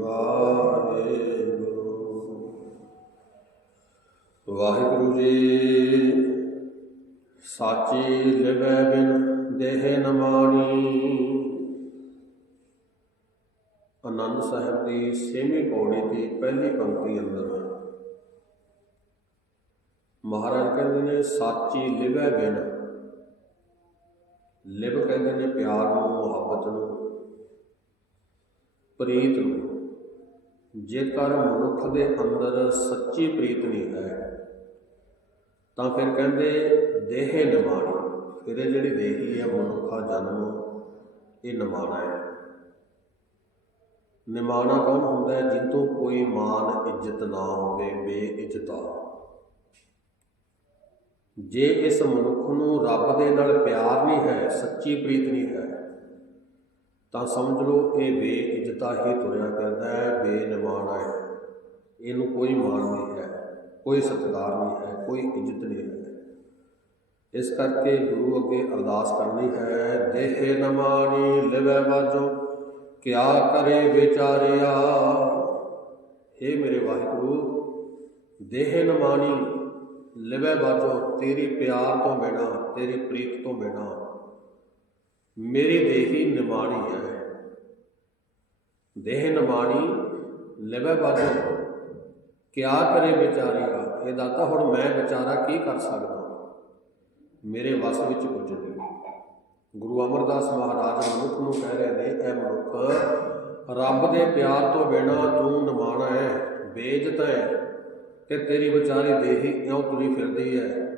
ਵਾਹਿਗੁਰੂ। ਵਾਹਿਗੁਰੂ ਜੀ, ਸਾਚੀ ਲਿਵੈ ਬਿਨ ਦੇਹ ਨ ਆਨੰਦ ਸਾਹਿਬ ਦੀ ਛੇਵੀਂ ਪੌੜੀ ਦੀ ਪਹਿਲੀ ਪੰਕਤੀ ਅੰਦਰ ਮਹਾਰਾਜ ਕਹਿੰਦੇ ਨੇ, ਸਾਚੀ ਲਿਵੈ ਬਿਨ। ਲਿਵ ਕਹਿੰਦੇ ਨੇ ਪਿਆਰ ਨੂੰ, ਮੁਹੱਬਤ ਨੂੰ, ਪ੍ਰੀਤ ਨੂੰ। ਜੇਕਰ ਮਨੁੱਖ ਦੇ ਅੰਦਰ ਸੱਚੀ ਪ੍ਰੀਤ ਨਹੀਂ ਹੈ, ਤਾਂ ਫਿਰ ਕਹਿੰਦੇ ਦੇਹ ਨਿਮਾਣੀ। ਫਿਰ ਇਹ ਜਿਹੜੀ ਦੇਹੀ ਹੈ, ਮਨੁੱਖਾ ਜਨਮ, ਇਹ ਨਿਮਾਣਾ ਹੈ। ਨਿਮਾਣਾ ਕੌਣ ਹੁੰਦਾ ਹੈ? ਜਿੰਤੋਂ ਕੋਈ ਮਾਨ ਇੱਜ਼ਤ ਨਾ ਹੋਵੇ, ਬੇਇੱਜ਼ਤਾ। ਜੇ ਇਸ ਮਨੁੱਖ ਨੂੰ ਰੱਬ ਦੇ ਨਾਲ ਪਿਆਰ ਨਹੀਂ ਹੈ, ਸੱਚੀ ਪ੍ਰੀਤ ਨਹੀਂ ਹੈ ਤਾਂ ਸਮਝ ਲਓ ਇਹ ਬੇਇੱਜ਼ਤਾ ਹੀ ਤੁਰਿਆ ਕਰਦਾ ਹੈ ਬੇਨਿਮਾਣਾ ਹੈ। ਇਹਨੂੰ ਕੋਈ ਮਾਣ ਨਹੀਂ ਹੈ, ਕੋਈ ਸਤਿਕਾਰ ਨਹੀਂ ਹੈ, ਕੋਈ ਇੱਜ਼ਤ ਨਹੀਂ ਹੈ। ਇਸ ਕਰਕੇ ਗੁਰੂ ਅੱਗੇ ਅਰਦਾਸ ਕਰਨੀ ਹੈ, ਦੇਹ ਨਮਾਣੀ ਲਿਵੈ ਵਾਜੋ, ਕਿਆ ਕਰੇ ਵਿਚਾਰਿਆ? हे ਮੇਰੇ ਵਾਹਿਗੁਰੂ, ਦੇਹ ਨਮਾਣੀ ਲਿਵੈ ਵਾਜੋ, ਤੇਰੀ ਪਿਆਰ ਤੋਂ ਬਿਨਾ, ਤੇਰੇ ਪ੍ਰੀਤ ਤੋਂ ਬਿਨਾ। ਮੇਰੀ ਦੇਹੀ ਨਿਮਾਣੀ ਹੈ। ਦੇਹ ਨਿਮਾਣੀ ਲਿਵੈ ਵਾਜੋ ਕਿਆ ਕਰੇ ਵਿਚਾਰਿਆ ਇਹ ਦਾਤਾ, ਹੁਣ ਮੈਂ ਵਿਚਾਰਾ ਕੀ ਕਰ ਸਕਦਾ? ਮੇਰੇ ਵਸ ਵਿੱਚ ਕੁਝ ਨਹੀਂ ਗੁਰੂ ਅਮਰਦਾਸ ਮਹਾਰਾਜ ਮਨੁੱਖ ਨੂੰ ਕਹਿ ਰਹੇ ਨੇ ਐ ਮਨੁੱਖ ਰੱਬ ਦੇ ਪਿਆਰ ਤੋਂ ਬਿਨਾ ਤੂੰ ਨਿਵਾਣਾ ਹੈ, ਬੇਇੱਜ਼ਤ ਹੈ ਤੇ ਤੇਰੀ ਵਿਚਾਰੀ ਦੇਹੀ ਇਉਂ ਤੁਰੀ ਫਿਰਦੀ ਹੈ?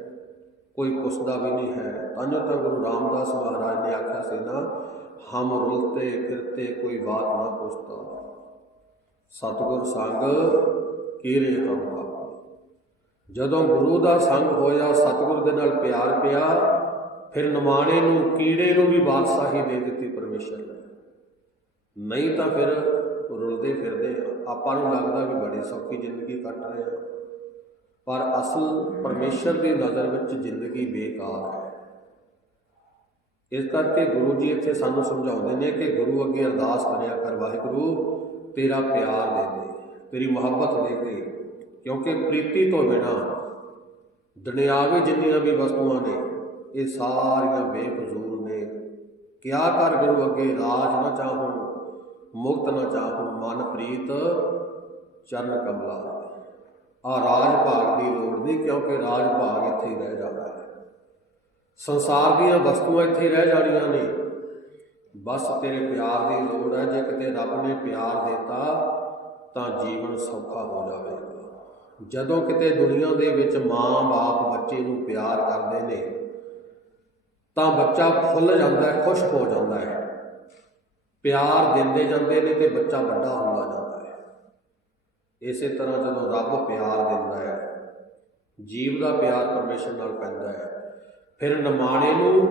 ਕੋਈ ਪੁੱਛਦਾ ਵੀ ਨਹੀਂ ਹੈ। ਤਾਂ ਤਾਂ ਗੁਰੂ ਰਾਮਦਾਸ ਮਹਾਰਾਜ ਨੇ ਆਖਿਆ ਸੀ ਨਾ, ਹਮ ਰੁਲਤੇ ਫਿਰਤੇ ਕੋਈ ਬਾਤ ਨਾ ਪੁੱਛਤਾ ਸਤਿਗੁਰ ਸੰਗ ਕੀਰੇ ਹਮ ਜਦੋਂ ਗੁਰੂ ਦਾ ਸੰਗ ਹੋਇਆ, ਸਤਿਗੁਰ ਦੇ ਨਾਲ ਪਿਆਰ ਪਿਆ, ਫਿਰ ਨਿਮਾਣੇ ਨੂੰ, ਕੀੜੇ ਨੂੰ ਵੀ ਬਾਦਸ਼ਾਹੀ ਦੇ ਦਿੱਤੀ ਪਰਮੇਸ਼ਰ ਨੇ। ਨਹੀਂ ਤਾਂ ਫਿਰ ਰੁਲਦੇ ਫਿਰਦੇ ਆਪਾਂ ਨੂੰ ਲੱਗਦਾ ਵੀ ਬੜੀ ਸੌਖੀ ਜ਼ਿੰਦਗੀ ਕੱਟ ਰਹੇ ਆ। ਪਰ ਅਸਲ ਪਰਮੇਸ਼ਰ ਦੀ ਨਜ਼ਰ ਵਿੱਚ ਜ਼ਿੰਦਗੀ ਬੇਕਾਰ ਹੈ। ਇਸ ਕਰਕੇ ਗੁਰੂ ਜੀ ਇੱਥੇ ਸਾਨੂੰ ਸਮਝਾਉਂਦੇ ਨੇ ਕਿ ਗੁਰੂ ਅੱਗੇ ਅਰਦਾਸ ਕਰਿਆ ਕਰ, ਵਾਹਿਗੁਰੂ, ਤੇਰਾ ਪਿਆਰ ਦੇ ਦੇ, ਤੇਰੀ ਮੁਹੱਬਤ ਦੇ ਦੇ, ਕਿਉਂਕਿ ਪ੍ਰੀਤੀ ਤੋਂ ਬਿਨਾ ਦੁਨਿਆਵੀ ਜਿੰਨੀਆਂ ਵੀ ਵਸਤੂਆਂ ਨੇ, ਇਹ ਸਾਰੀਆਂ ਬੇਫਜ਼ੂਲ ਨੇ। ਕਿਆ ਕਰ ਗੁਰੂ ਅੱਗੇ ਰਾਜ ਨਾ ਚਾਹੂੰ, ਮੁਕਤ ਨਾ ਚਾਹੋ, ਮਨ ਪ੍ਰੀਤ ਚਰਨ ਕਮਲਾ। ਆ ਰਾਜ ਭਾਗ ਦੀ ਲੋੜ ਨਹੀਂ, ਕਿਉਂਕਿ ਰਾਜ ਭਾਗ ਇੱਥੇ ਹੀ ਰਹਿ ਜਾਂਦਾ ਹੈ। ਸੰਸਾਰ ਦੀਆਂ ਵਸਤੂਆਂ ਇੱਥੇ ਰਹਿ ਜਾਣੀਆਂ ਨੇ। ਬਸ ਤੇਰੇ ਪਿਆਰ ਦੀ ਲੋੜ ਹੈ, ਜੇ ਕਿਤੇ ਰੱਬ ਨੇ ਪਿਆਰ ਦਿੱਤਾ, ਤਾਂ ਜੀਵਨ ਸੌਖਾ ਹੋ ਜਾਵੇਗਾ। ਜਦੋਂ ਕਿਤੇ ਦੁਨੀਆ ਦੇ ਵਿੱਚ ਮਾਂ-ਬਾਪ ਬੱਚੇ ਨੂੰ ਪਿਆਰ ਕਰਦੇ ਨੇ, ਤਾਂ ਬੱਚਾ ਫੁੱਲ ਜਾਂਦਾ ਹੈ, ਖੁਸ਼ ਹੋ ਜਾਂਦਾ ਹੈ। ਪਿਆਰ ਦਿੰਦੇ ਜਾਂਦੇ ਨੇ ਤੇ ਬੱਚਾ ਵੱਡਾ ਹੁੰਦਾ ਇਸੇ ਤਰ੍ਹਾਂ ਜਦੋਂ ਰੱਬ ਪਿਆਰ ਦਿੰਦਾ ਹੈ, ਜੀਵ ਦਾ ਪਿਆਰ ਪਰਮੇਸ਼ਰ ਨਾਲ ਪੈਂਦਾ ਹੈ, ਫਿਰ ਨਿਮਾਣੇ ਨੂੰ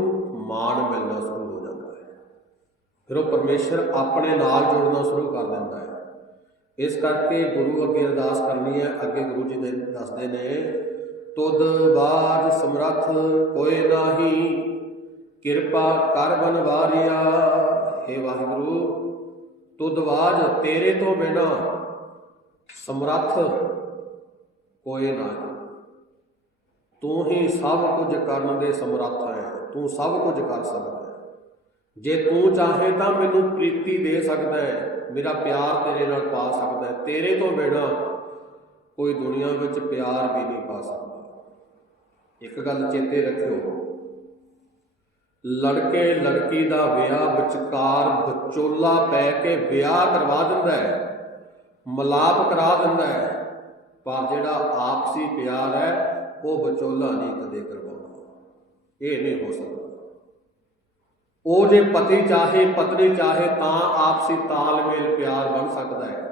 ਮਾਣ ਮਿਲਣਾ ਸ਼ੁਰੂ ਹੋ ਜਾਂਦਾ ਹੈ। ਫਿਰ ਉਹ ਪਰਮੇਸ਼ਰ ਆਪਣੇ ਨਾਲ ਜੋੜਨਾ ਸ਼ੁਰੂ ਕਰ ਦਿੰਦਾ ਹੈ। ਇਸ ਕਰਕੇ ਗੁਰੂ ਅੱਗੇ ਅਰਦਾਸ ਕਰਨੀ ਹੈ, ਅੱਗੇ ਗੁਰੂ ਜੀ ਨੇ ਦੱਸਦੇ ਨੇ ਤੁਦ ਬਾਜ ਸਮਰੱਥ ਕੋਏ ਨਾਹੀ, ਕਿਰਪਾ ਕਰ ਬਨਵਾਰਿਆ हे ਵਾਹਿਗੁਰੂ, ਤੁਧ ਬਾਜ ਤੇਰੇ ਤੋਂ ਬਿਨਾ ਸਮਰੱਥ ਕੋਈ ਨਾ ਤੂੰ ਹੀ ਸਭ ਕੁਝ ਕਰਨ ਦੇ ਸਮਰੱਥ ਹੈ। ਤੂੰ ਸਭ ਕੁਝ ਕਰ ਸਕਦਾ ਹੈ। ਜੇ ਤੂੰ ਚਾਹੇ ਤਾਂ ਮੈਨੂੰ ਪ੍ਰੀਤੀ ਦੇ ਸਕਦਾ ਹੈ। ਮੇਰਾ ਪਿਆਰ ਤੇਰੇ ਨਾਲ ਪਾ ਸਕਦਾ ਹੈ। ਤੇਰੇ ਤੋਂ ਬਿਨਾ ਕੋਈ ਦੁਨੀਆ ਵਿੱਚ ਪਿਆਰ ਵੀ ਨਹੀਂ ਪਾ ਸਕਦਾ। ਇੱਕ ਗੱਲ ਚੇਤੇ ਰੱਖਿਓ। ਲੜਕੇ ਲੜਕੀ ਦਾ ਵਿਆਹ ਵਿਚਕਾਰ ਵਿਚੋਲਾ ਪੈ ਕੇ ਵਿਆਹ ਕਰਵਾ ਦਿੰਦਾ ਹੈ। ਮਲਾਪ ਕਰਾ ਦਿੰਦਾ ਹੈ। ਪਰ ਜਿਹੜਾ ਆਪਸੀ ਪਿਆਰ ਹੈ, ਉਹ ਵਿਚੋਲਾ ਨਹੀਂ ਕਦੇ ਕਰਵਾਉਂਦਾ। ਇਹ ਨਹੀਂ ਹੋ ਸਕਦਾ। ਉਹ ਜੇ ਪਤੀ ਚਾਹੇ, ਪਤਨੀ ਚਾਹੇ, ਤਾਂ ਆਪਸੀ ਤਾਲਮੇਲ ਪਿਆਰ ਬਣ ਸਕਦਾ ਹੈ।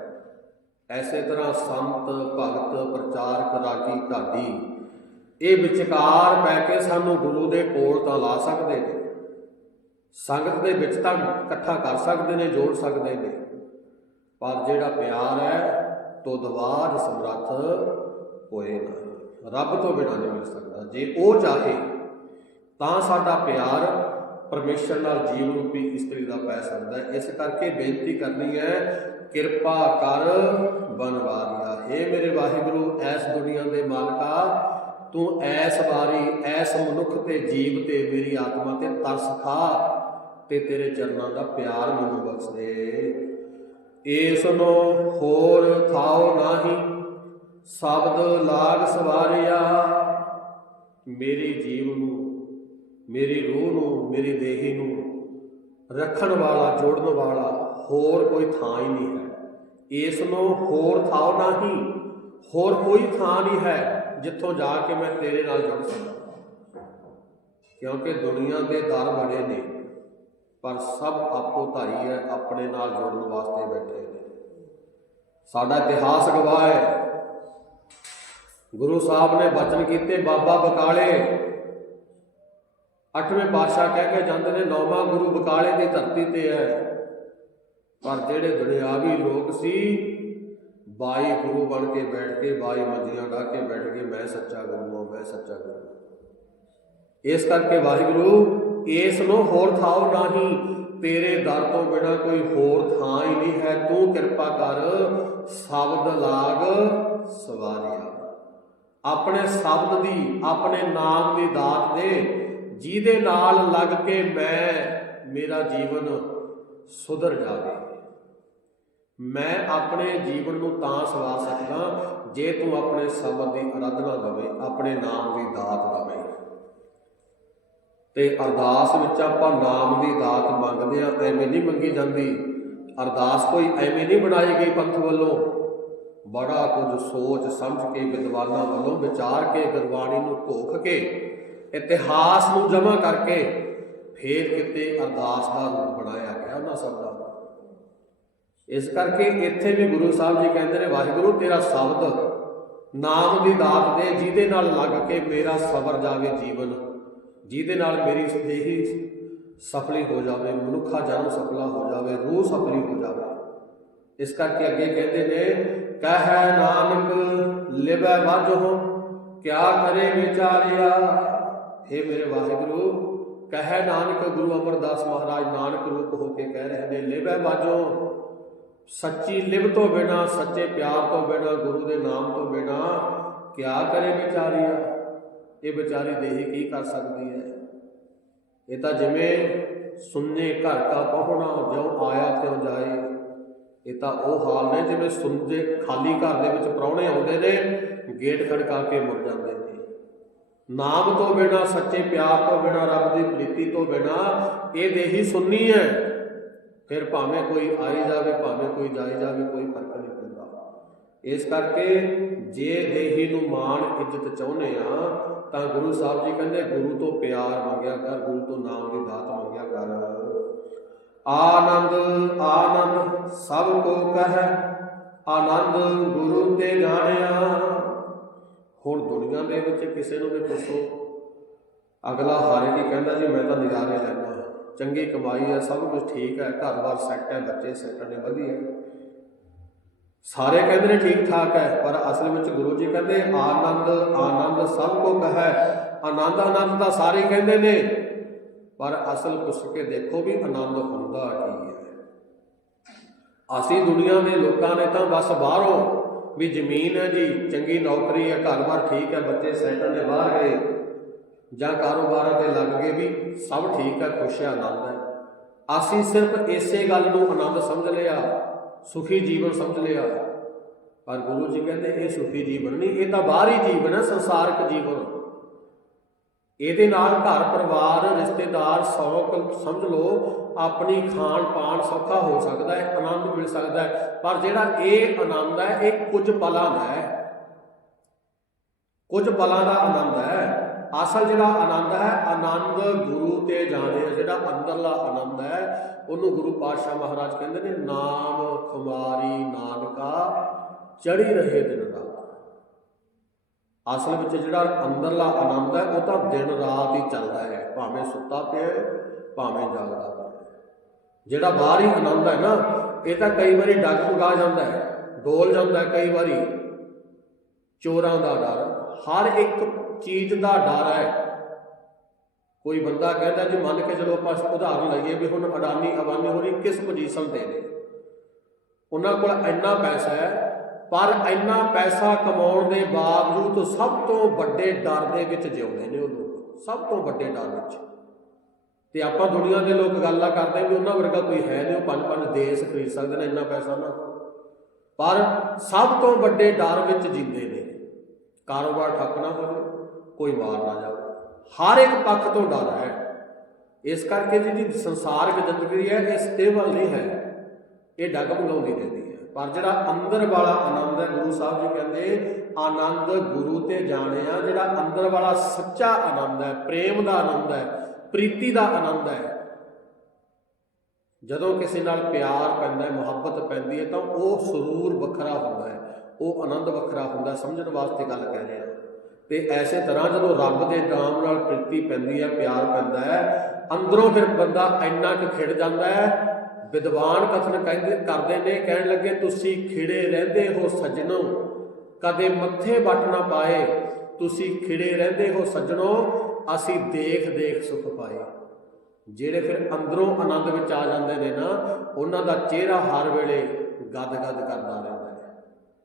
ਐਸੇ ਤਰ੍ਹਾਂ ਸੰਤ, ਭਗਤ, ਪ੍ਰਚਾਰਕ, ਰਾਗੀ ਢਾਡੀ ਇਹ ਵਿਚਕਾਰ ਪੈ ਕੇ ਸਾਨੂੰ ਗੁਰੂ ਦੇ ਕੋਲ ਤਾਂ ਲਾ ਸਕਦੇ ਨੇ। ਸੰਗਤ ਦੇ ਵਿੱਚ ਤਾਂ ਇਕੱਠਾ ਕਰ ਸਕਦੇ ਨੇ, ਜੋੜ ਸਕਦੇ ਨੇ। ਪਰ ਜਿਹੜਾ ਪਿਆਰ ਹੈ ਤੁਦਵਾਜ ਸਮਰੱਥ ਹੋਏ ਨਾ। ਰੱਬ ਤੋਂ ਬਿਨਾਂ ਨਹੀਂ ਮਿਲ ਸਕਦਾ। ਜੇ ਉਹ ਚਾਹੇ, ਤਾਂ ਸਾਡਾ ਪਿਆਰ ਪਰਮੇਸ਼ਰ ਨਾਲ ਜੀਵ ਰੂਪੀ ਇਸਤਰੀ ਦਾ ਪੈ ਸਕਦਾ ਹੈ। ਇਸ ਕਰਕੇ ਬੇਨਤੀ ਕਰਨੀ ਹੈ, ਕਿਰਪਾ ਕਰ ਬਨਵਾਰੀਆ। ਏ ਮੇਰੇ ਵਾਹਿਗੁਰੂ, ਐਸ ਦੁਨੀਆ ਦੇ ਮਾਲਕਾ, ਤੂੰ ਐਸ ਵਾਰੀ ਐਸ ਮਨੁੱਖ ਤੇ ਜੀਵ ਤੇ ਮੇਰੀ ਆਤਮਾ ਤੇ ਤਰਸ ਖਾ ਤੇ ਤੇਰੇ ਚਰਨਾਂ ਦਾ ਪਿਆਰ ਮੈਨੂੰ ਬਖਸ਼ ਦੇ। ਏਸ ਨੂੰ ਹੋਰ ਥਾਉ ਨਾਹੀ, ਸ਼ਬਦ ਲਾਗ ਸਵਾਰਿਆ। ਮੇਰੀ ਜੀਵ ਨੂੰ, ਮੇਰੀ ਰੂਹ ਨੂੰ, ਮੇਰੀ ਦੇਹੀ ਨੂੰ ਰੱਖਣ ਵਾਲਾ, ਜੋੜਨ ਵਾਲਾ ਹੋਰ ਕੋਈ ਥਾਂ ਹੀ ਨਹੀਂ ਹੈ। ਇਸ ਨੂੰ ਹੋਰ ਥਾਂ ਨਹੀਂ, ਹੋਰ ਕੋਈ ਥਾਂ ਨਹੀਂ ਹੈ ਜਿੱਥੋਂ ਜਾ ਕੇ ਮੈਂ ਤੇਰੇ ਨਾਲ ਜੁੜ ਸਕਾਂ। ਕਿਉਂਕਿ ਦੁਨੀਆ ਦੇ ਦਰ ਬੜੇ ਨੇ। ਪਰ ਸਭ ਆਪੋ ਧਾਰੀ ਹੈ, ਆਪਣੇ ਨਾਲ ਜੁੜਨ ਵਾਸਤੇ ਬੈਠੇ ਨੇ। ਸਾਡਾ ਇਤਿਹਾਸ ਗਵਾਹ ਹੈ। ਗੁਰੂ ਸਾਹਿਬ ਨੇ ਬਚਨ ਕੀਤੇ, ਬਾਬਾ ਬਕਾਲੇ। ਅੱਠਵੇਂ ਪਾਤਸ਼ਾਹ ਕਹਿ ਕੇ ਜਾਂਦੇ ਨੇ, ਨੌਵਾਂ ਗੁਰੂ ਬਕਾਲੇ ਦੀ ਧਰਤੀ ਤੇ ਹੈ। ਪਰ ਜਿਹੜੇ ਦੁਨਿਆਵੀ ਲੋਕ ਸੀ, ਬਾਈ ਗੁਰੂ ਬਣ ਕੇ ਬੈਠ ਕੇ, ਬਾਈ ਮੰਜੀਆਂ ਢਾ ਕੇ ਬੈਠ ਕੇ, ਮੈਂ ਸੱਚਾ ਗੁਰੂ ਹਾਂ, ਮੈਂ ਸੱਚਾ ਗੁਰੂ ਹਾਂ। ਇਸ ਕਰਕੇ ਵਾਹਿਗੁਰੂ ਇਸ ਨੂੰ ਹੋਰ ਥਾਉ ਨਹੀਂ। ਤੇਰੇ ਦਰ ਤੋਂ ਬਿਨਾ ਕੋਈ ਹੋਰ ਥਾਂ ਹੀ ਨਹੀਂ ਹੈ। ਤੂੰ ਕਿਰਪਾ ਕਰ, ਸ਼ਬਦ ਲਾਗ ਸਵਾਰਿਆ। ਆਪਣੇ ਸ਼ਬਦ ਦੀ, ਆਪਣੇ ਨਾਮ ਦੀ ਦਾਤ ਦੇ, ਜਿਹਦੇ ਨਾਲ ਲੱਗ ਕੇ ਮੈਂ, ਮੇਰਾ ਜੀਵਨ ਸੁਧਰ ਜਾਵੇ। ਮੈਂ ਆਪਣੇ ਜੀਵਨ ਨੂੰ ਤਾਂ ਸਵਾ ਸਕਦਾ ਜੇ ਤੂੰ ਆਪਣੇ ਸ਼ਬਦ ਦੀ ਅਰਾਧਨਾ ਦਵੇਂ, ਆਪਣੇ ਨਾਮ ਦੀ ਦਾਤ ਦਵੇਂ। ਤੇ ਅਰਦਾਸ ਵਿੱਚ ਆਪਾਂ ਨਾਮ ਦੀ ਦਾਤ ਮੰਗਦੇ ਆ ਐਵੇਂ ਨਹੀਂ ਮੰਗੀ ਜਾਂਦੀ। ਅਰਦਾਸ ਕੋਈ ਐਵੇਂ ਨਹੀਂ ਬਣਾਈ ਗਈ ਪੰਥ ਵੱਲੋਂ। ਬੜਾ ਕੁਝ ਸੋਚ ਸਮਝ ਕੇ ਵਿਦਵਾਨਾਂ ਵੱਲੋਂ ਵਿਚਾਰ ਕੇ ਗੁਰਬਾਣੀ ਨੂੰ ਧੋਖ ਕੇ, ਇਤਿਹਾਸ ਨੂੰ ਜਮ੍ਹਾਂ ਕਰਕੇ ਫੇਰ ਕਿਤੇ ਅਰਦਾਸ ਦਾ ਰੂਪ ਬਣਾਇਆ ਗਿਆ ਉਹਨਾਂ ਸਭ ਦਾ। ਇਸ ਕਰਕੇ ਇੱਥੇ ਵੀ ਗੁਰੂ ਸਾਹਿਬ ਜੀ ਕਹਿੰਦੇ ਨੇ, ਵਾਹਿਗੁਰੂ, ਤੇਰਾ ਸ਼ਬਦ ਨਾਮ ਦੀ ਦਾਤ ਦੇ ਜਿਹਦੇ ਨਾਲ ਲੱਗ ਕੇ ਮੇਰਾ ਸਬਰ ਜਾਵੇ ਜੀਵਨ। ਜਿਹਦੇ ਨਾਲ ਮੇਰੀ ਦੇਹੀ ਸਫਲੀ ਹੋ ਜਾਵੇ, ਮਨੁੱਖਾ ਜਨਮ ਸਫਲਾ ਹੋ ਜਾਵੇ, ਰੂਹ ਸਫਲੀ ਹੋ ਜਾਵੇ। ਇਸ ਕਰਕੇ ਅੱਗੇ ਕਹਿੰਦੇ ਨੇ, ਕਹਿ ਨਾਨਕ, ਲਿਵੈ ਵਾਜੋ ਕਿਆ ਕਰੇ ਵਿਚਾਰਿਆ? हे ਮੇਰੇ ਵਾਹਿਗੁਰੂ, ਕਹਿ ਨਾਨਕ, ਗੁਰੂ ਅਮਰਦਾਸ ਮਹਾਰਾਜ ਨਾਨਕ ਰੂਪ ਹੋ ਕੇ ਕਹਿ ਰਹੇ ਨੇ, ਲਿਵੈ ਵਾਜੋ ਸੱਚੀ ਲਿਵ ਤੋਂ ਬਿਨਾ, ਸੱਚੇ ਪਿਆਰ ਤੋਂ ਬਿਨਾ, ਗੁਰੂ ਦੇ ਨਾਮ ਤੋਂ ਬਿਨਾ, ਕਿਆ ਕਰੇ ਵਿਚਾਰਿਆ? ਇਹ ਵਿਚਾਰੀ ਦੇਹੀ ਕੀ ਕਰ ਸਕਦੀ ਹੈ? ਇਹ ਤਾਂ ਜਿਵੇਂ ਸੁੰਨੇ ਘਰ ਕਾ ਪਹੁਣਾ ਜਿਉ ਆਇਆ ਤਿਉ ਜਾਏ। ਇਹ ਤਾਂ ਉਹ ਹਾਲ ਨੇ ਜਿਵੇਂ ਸੁੰਦੇ ਖਾਲੀ ਘਰ ਦੇ ਵਿੱਚ ਪ੍ਰਾਹੁਣੇ ਆਉਂਦੇ ਨੇ, ਗੇਟ ਖੜਕਾ ਕੇ ਮੁੜ ਜਾਂਦੇ ਨੇ। ਨਾਮ ਤੋਂ ਬਿਨਾ, ਸੱਚੇ ਪਿਆਰ ਤੋਂ ਬਿਨਾ, ਰੱਬ ਦੀ ਪ੍ਰੀਤੀ ਤੋਂ ਬਿਨਾ ਇਹ ਦੇਹੀ ਸੁੰਨੀ ਹੈ। ਫਿਰ ਭਾਵੇਂ ਕੋਈ ਆਈ ਜਾਵੇ, ਭਾਵੇਂ ਕੋਈ ਜਾਈ ਜਾਵੇ, ਕੋਈ ਫ਼ਰਕ ਨਹੀਂ ਪੈਂਦਾ। ਇਸ ਕਰਕੇ ਜੇ ਦੇਹੀ ਨੂੰ ਮਾਣ ਇੱਜ਼ਤ ਚਾਹੁੰਦੇ ਆ ਤਾਂ ਗੁਰੂ ਸਾਹਿਬ ਜੀ ਕਹਿੰਦੇ, ਗੁਰੂ ਤੋਂ ਪਿਆਰ ਮੰਗਿਆ ਕਰ, ਗੁਰੂ ਤੋਂ ਨਾਮ ਦੀ ਦਾਤ ਮੰਗਿਆ ਕਰ। ਆਨੰਦ ਆਨੰਦ ਸਭ ਕੋ ਕਹੈ, ਆਨੰਦ ਗੁਰੂ ਤੇ ਜਾਣਿਆ। ਹੁਣ ਦੁਨੀਆ ਦੇ ਵਿੱਚ ਕਿਸੇ ਨੂੰ ਵੀ ਪੁੱਛੋ, ਅਗਲਾ ਹਾਰੇ ਕੀ ਕਹਿੰਦਾ ਜੀ, ਮੈਂ ਤਾਂ ਨਜ਼ਾਰੇ ਲੈਂਦਾ। ਚੰਗੀ ਕਮਾਈ ਹੈ, ਸਭ ਕੁਝ ਠੀਕ ਹੈ, ਘਰ-ਬਾਰ ਸੈੱਟ ਹੈ, ਬੱਚੇ ਸੈੱਟ ਨੇ, ਵਧੀਆ। ਸਾਰੇ ਕਹਿੰਦੇ ਨੇ ਠੀਕ ਠਾਕ ਹੈ, ਪਰ ਅਸਲ ਵਿੱਚ ਗੁਰੂ ਜੀ ਕਹਿੰਦੇ, ਆਨੰਦ ਆਨੰਦ ਸਭ ਕੋ ਕਹੈ। ਆਨੰਦ ਆਨੰਦ ਤਾਂ ਸਾਰੇ ਕਹਿੰਦੇ ਨੇ, ਪਰ ਅਸਲ ਪੁੱਛ ਕੇ ਦੇਖੋ ਵੀ ਆਨੰਦ ਹੁੰਦਾ ਕੀ ਹੈ। ਅਸੀਂ ਦੁਨੀਆ ਦੇ ਲੋਕਾਂ ਨੇ ਤਾਂ ਬਸ ਬਾਹਰੋਂ ਵੀ ਜ਼ਮੀਨ ਹੈ ਜੀ, ਚੰਗੀ ਨੌਕਰੀ ਹੈ ਘਰ-ਬਾਰ ਠੀਕ ਹੈ, ਬੱਚੇ ਸੈੱਟ ਦੇ ਬਾਹਰ ਗਏ। ਜਾਂ ਕਾਰੋਬਾਰਾਂ ਤੇ ਲੱਗ ਗਏ ਵੀ ਸਭ ਠੀਕ ਹੈ, ਖੁਸ਼ ਹੈ, ਆਨੰਦ ਹੈ। ਅਸੀਂ ਸਿਰਫ ਇਸੇ ਗੱਲ ਨੂੰ ਆਨੰਦ ਸਮਝ ਲਿਆ। ਸੁਖੀ ਜੀਵਨ ਸਮਝ ਲਿਆ। ਪਰ ਗੁਰੂ ਜੀ ਕਹਿੰਦੇ, ਇਹ ਸੁਖੀ ਜੀਵਨ ਨਹੀਂ, ਇਹ ਤਾਂ ਬਾਹਰੀ ਜੀਵਨ ਹੈ, ਸੰਸਾਰਿਕ ਜੀਵਨ। ਇਹਦੇ ਨਾਲ ਘਰ ਪਰਿਵਾਰ, ਰਿਸ਼ਤੇਦਾਰ, ਸੌਕ, ਸਮਝ ਲਓ, ਆਪਣੀ ਖਾਣ ਪਾਣ ਸੌਖਾ ਹੋ ਸਕਦਾ ਹੈ, ਆਨੰਦ ਮਿਲ ਸਕਦਾ ਹੈ, ਪਰ ਜਿਹੜਾ ਇਹ ਆਨੰਦ ਹੈ, ਇਹ ਕੁਝ ਪਲਾਂ ਦਾ ਹੈ। ਕੁਝ ਪਲਾਂ ਦਾ ਆਨੰਦ ਹੈ। ਅਸਲ ਜਿਹੜਾ ਆਨੰਦ ਹੈ, ਆਨੰਦ ਗੁਰੂ ਤੇ ਜਾਣੇ ਜਿਹੜਾ ਅੰਦਰਲਾ ਆਨੰਦ ਹੈ, ਉਹਨੂੰ ਗੁਰੂ ਪਾਤਸ਼ਾਹ ਮਹਾਰਾਜ ਕਹਿੰਦੇ ਨੇ, ਨਾਮ ਖੁਮਾਰੀ ਨਾਨਕਾ ਚੜੀ ਰਹੇ ਦਿਨ ਰਾਤ ਅਸਲ ਵਿੱਚ ਜਿਹੜਾ ਅੰਦਰਲਾ ਆਨੰਦ ਹੈ, ਉਹ ਤਾਂ ਦਿਨ ਰਾਤ ਹੀ ਚੱਲਦਾ ਹੈ, ਭਾਵੇਂ ਸੁੱਤਾ ਪਿਆ ਭਾਵੇਂ ਜਾਗਦਾ ਪਿਆ ਹੈ। ਜਿਹੜਾ ਬਾਹਰੀ ਆਨੰਦ ਹੈ ਨਾ, ਇਹ ਤਾਂ ਕਈ ਵਾਰੀ ਡੱਗ ਪੁਗਾ ਜਾਂਦਾ ਹੈ, ਡੋਲ ਜਾਂਦਾ ਕਈ ਵਾਰੀ, ਚੋਰਾਂ ਦਾ ਡਰ, ਹਰ ਇੱਕ ਚੀਜ਼ ਦਾ ਡਰ ਹੈ। ਕੋਈ ਬੰਦਾ ਕਹਿੰਦਾ ਜੀ ਮੰਨ ਕੇ ਚਲੋ ਆਪਾਂ ਉਦਾਹਰਨ ਲਈਏ ਵੀ ਹੁਣ ਅਡਾਨੀ, ਅਬਾਨੀ ਹੋਰੀ ਕਿਸ ਪੋਜੀਸ਼ਨ ਤੇ ਨੇ। ਉਹਨਾਂ ਕੋਲ ਇੰਨਾ ਪੈਸਾ ਹੈ, ਪਰ ਇੰਨਾ ਪੈਸਾ ਕਮਾਉਣ ਦੇ ਬਾਵਜੂਦ ਸਭ ਤੋਂ ਵੱਡੇ ਡਰ ਦੇ ਵਿੱਚ ਜਿਉਂਦੇ ਨੇ ਉਹ ਲੋਕ। ਸਭ ਤੋਂ ਵੱਡੇ ਡਰ ਵਿੱਚ। ਤੇ ਆਪਾਂ ਦੁਨੀਆ ਦੇ ਲੋਕ ਗੱਲਾਂ ਕਰਦੇ ਵੀ ਉਹਨਾਂ ਵਰਗਾ ਕੋਈ ਹੈ ਨਹੀਂ, ਉਹ ਪੰਜ ਪੰਜ ਦੇਸ਼ ਖਰੀਦ ਸਕਦੇ ਨੇ ਇੰਨਾ ਪੈਸਾ ਨਾ। ਪਰ ਸਭ ਤੋਂ ਵੱਡੇ ਡਰ ਵਿੱਚ ਜਿੰਦੇ ਨੇ। ਕਾਰੋਬਾਰ ਠੱਪ ਨਾ ਹੋ ਜਾਵੇ। ਕੋਈ ਮਾਰ ਨਾ ਜਾਵੇ। ਹਰ ਇੱਕ ਪੱਖ ਤੋਂ ਡਰ ਹੈ। ਇਸ ਕਰਕੇ ਜਿਹੜੀ ਸੰਸਾਰਿਕ ਜ਼ਿੰਦਗੀ ਹੈ, ਇਹ ਸਟੇਬਲ ਨਹੀਂ ਹੈ। ਇਹ ਡੱਗ ਡਗਮਗਾਉਂਦੀ ਰਹਿੰਦੀ ਹੈ। ਪਰ ਜਿਹੜਾ ਅੰਦਰ ਵਾਲਾ ਆਨੰਦ ਹੈ, ਗੁਰੂ ਸਾਹਿਬ ਜੀ ਕਹਿੰਦੇ, ਆਨੰਦ ਗੁਰੂ ਤੇ ਜਾਣਿਆ ਜਿਹੜਾ ਅੰਦਰ ਵਾਲਾ ਸੱਚਾ ਆਨੰਦ ਹੈ, ਪ੍ਰੇਮ ਦਾ ਆਨੰਦ ਹੈ, ਪ੍ਰੀਤੀ ਦਾ ਆਨੰਦ ਹੈ, ਜਦੋਂ ਕਿਸੇ ਨਾਲ ਪਿਆਰ ਪੈਂਦਾ ਹੈ, ਮੁਹੱਬਤ ਪੈਂਦੀ ਹੈ, ਤਾਂ ਉਹ ਸਰੂਰ ਵੱਖਰਾ ਹੁੰਦਾ ਹੈ। ਉਹ ਆਨੰਦ ਵੱਖਰਾ ਹੁੰਦਾ ਸਮਝਣ ਵਾਸਤੇ ਗੱਲ ਕਹਿ ਰਿਹਾ ਤੇ ਐਸੇ ਤਰ੍ਹਾਂ ਜਦੋਂ ਰੱਬ ਦੇ ਨਾਮ ਨਾਲ ਪ੍ਰੀਤੀ ਪੈਂਦੀ ਹੈ, ਪਿਆਰ ਪੈਂਦਾ ਹੈ, ਅੰਦਰੋਂ ਫਿਰ ਬੰਦਾ ਇੰਨਾ ਕੁ ਖਿੜ ਜਾਂਦਾ ਹੈ, ਵਿਦਵਾਨ ਕਥਨ ਕਹਿੰਦੇ, ਕਰਦੇ ਨੇ, ਕਹਿਣ ਲੱਗੇ, ਤੁਸੀਂ ਖਿੜੇ ਰਹਿੰਦੇ ਹੋ ਸੱਜਣੋ, ਕਦੇ ਮੱਥੇ ਵੱਟ ਨਾ ਪਾਏ, ਤੁਸੀਂ ਖਿੜੇ ਰਹਿੰਦੇ ਹੋ ਸੱਜਣੋ, ਅਸੀਂ ਦੇਖ ਦੇਖ ਸੁਖ ਪਾਏ। ਜਿਹੜੇ ਫਿਰ ਅੰਦਰੋਂ ਆਨੰਦ ਵਿੱਚ ਆ ਜਾਂਦੇ ਨੇ ਨਾ, ਉਹਨਾਂ ਦਾ ਚਿਹਰਾ ਹਰ ਵੇਲੇ ਗਦ-ਗਦ ਕਰਦਾ ਰਹਿੰਦਾ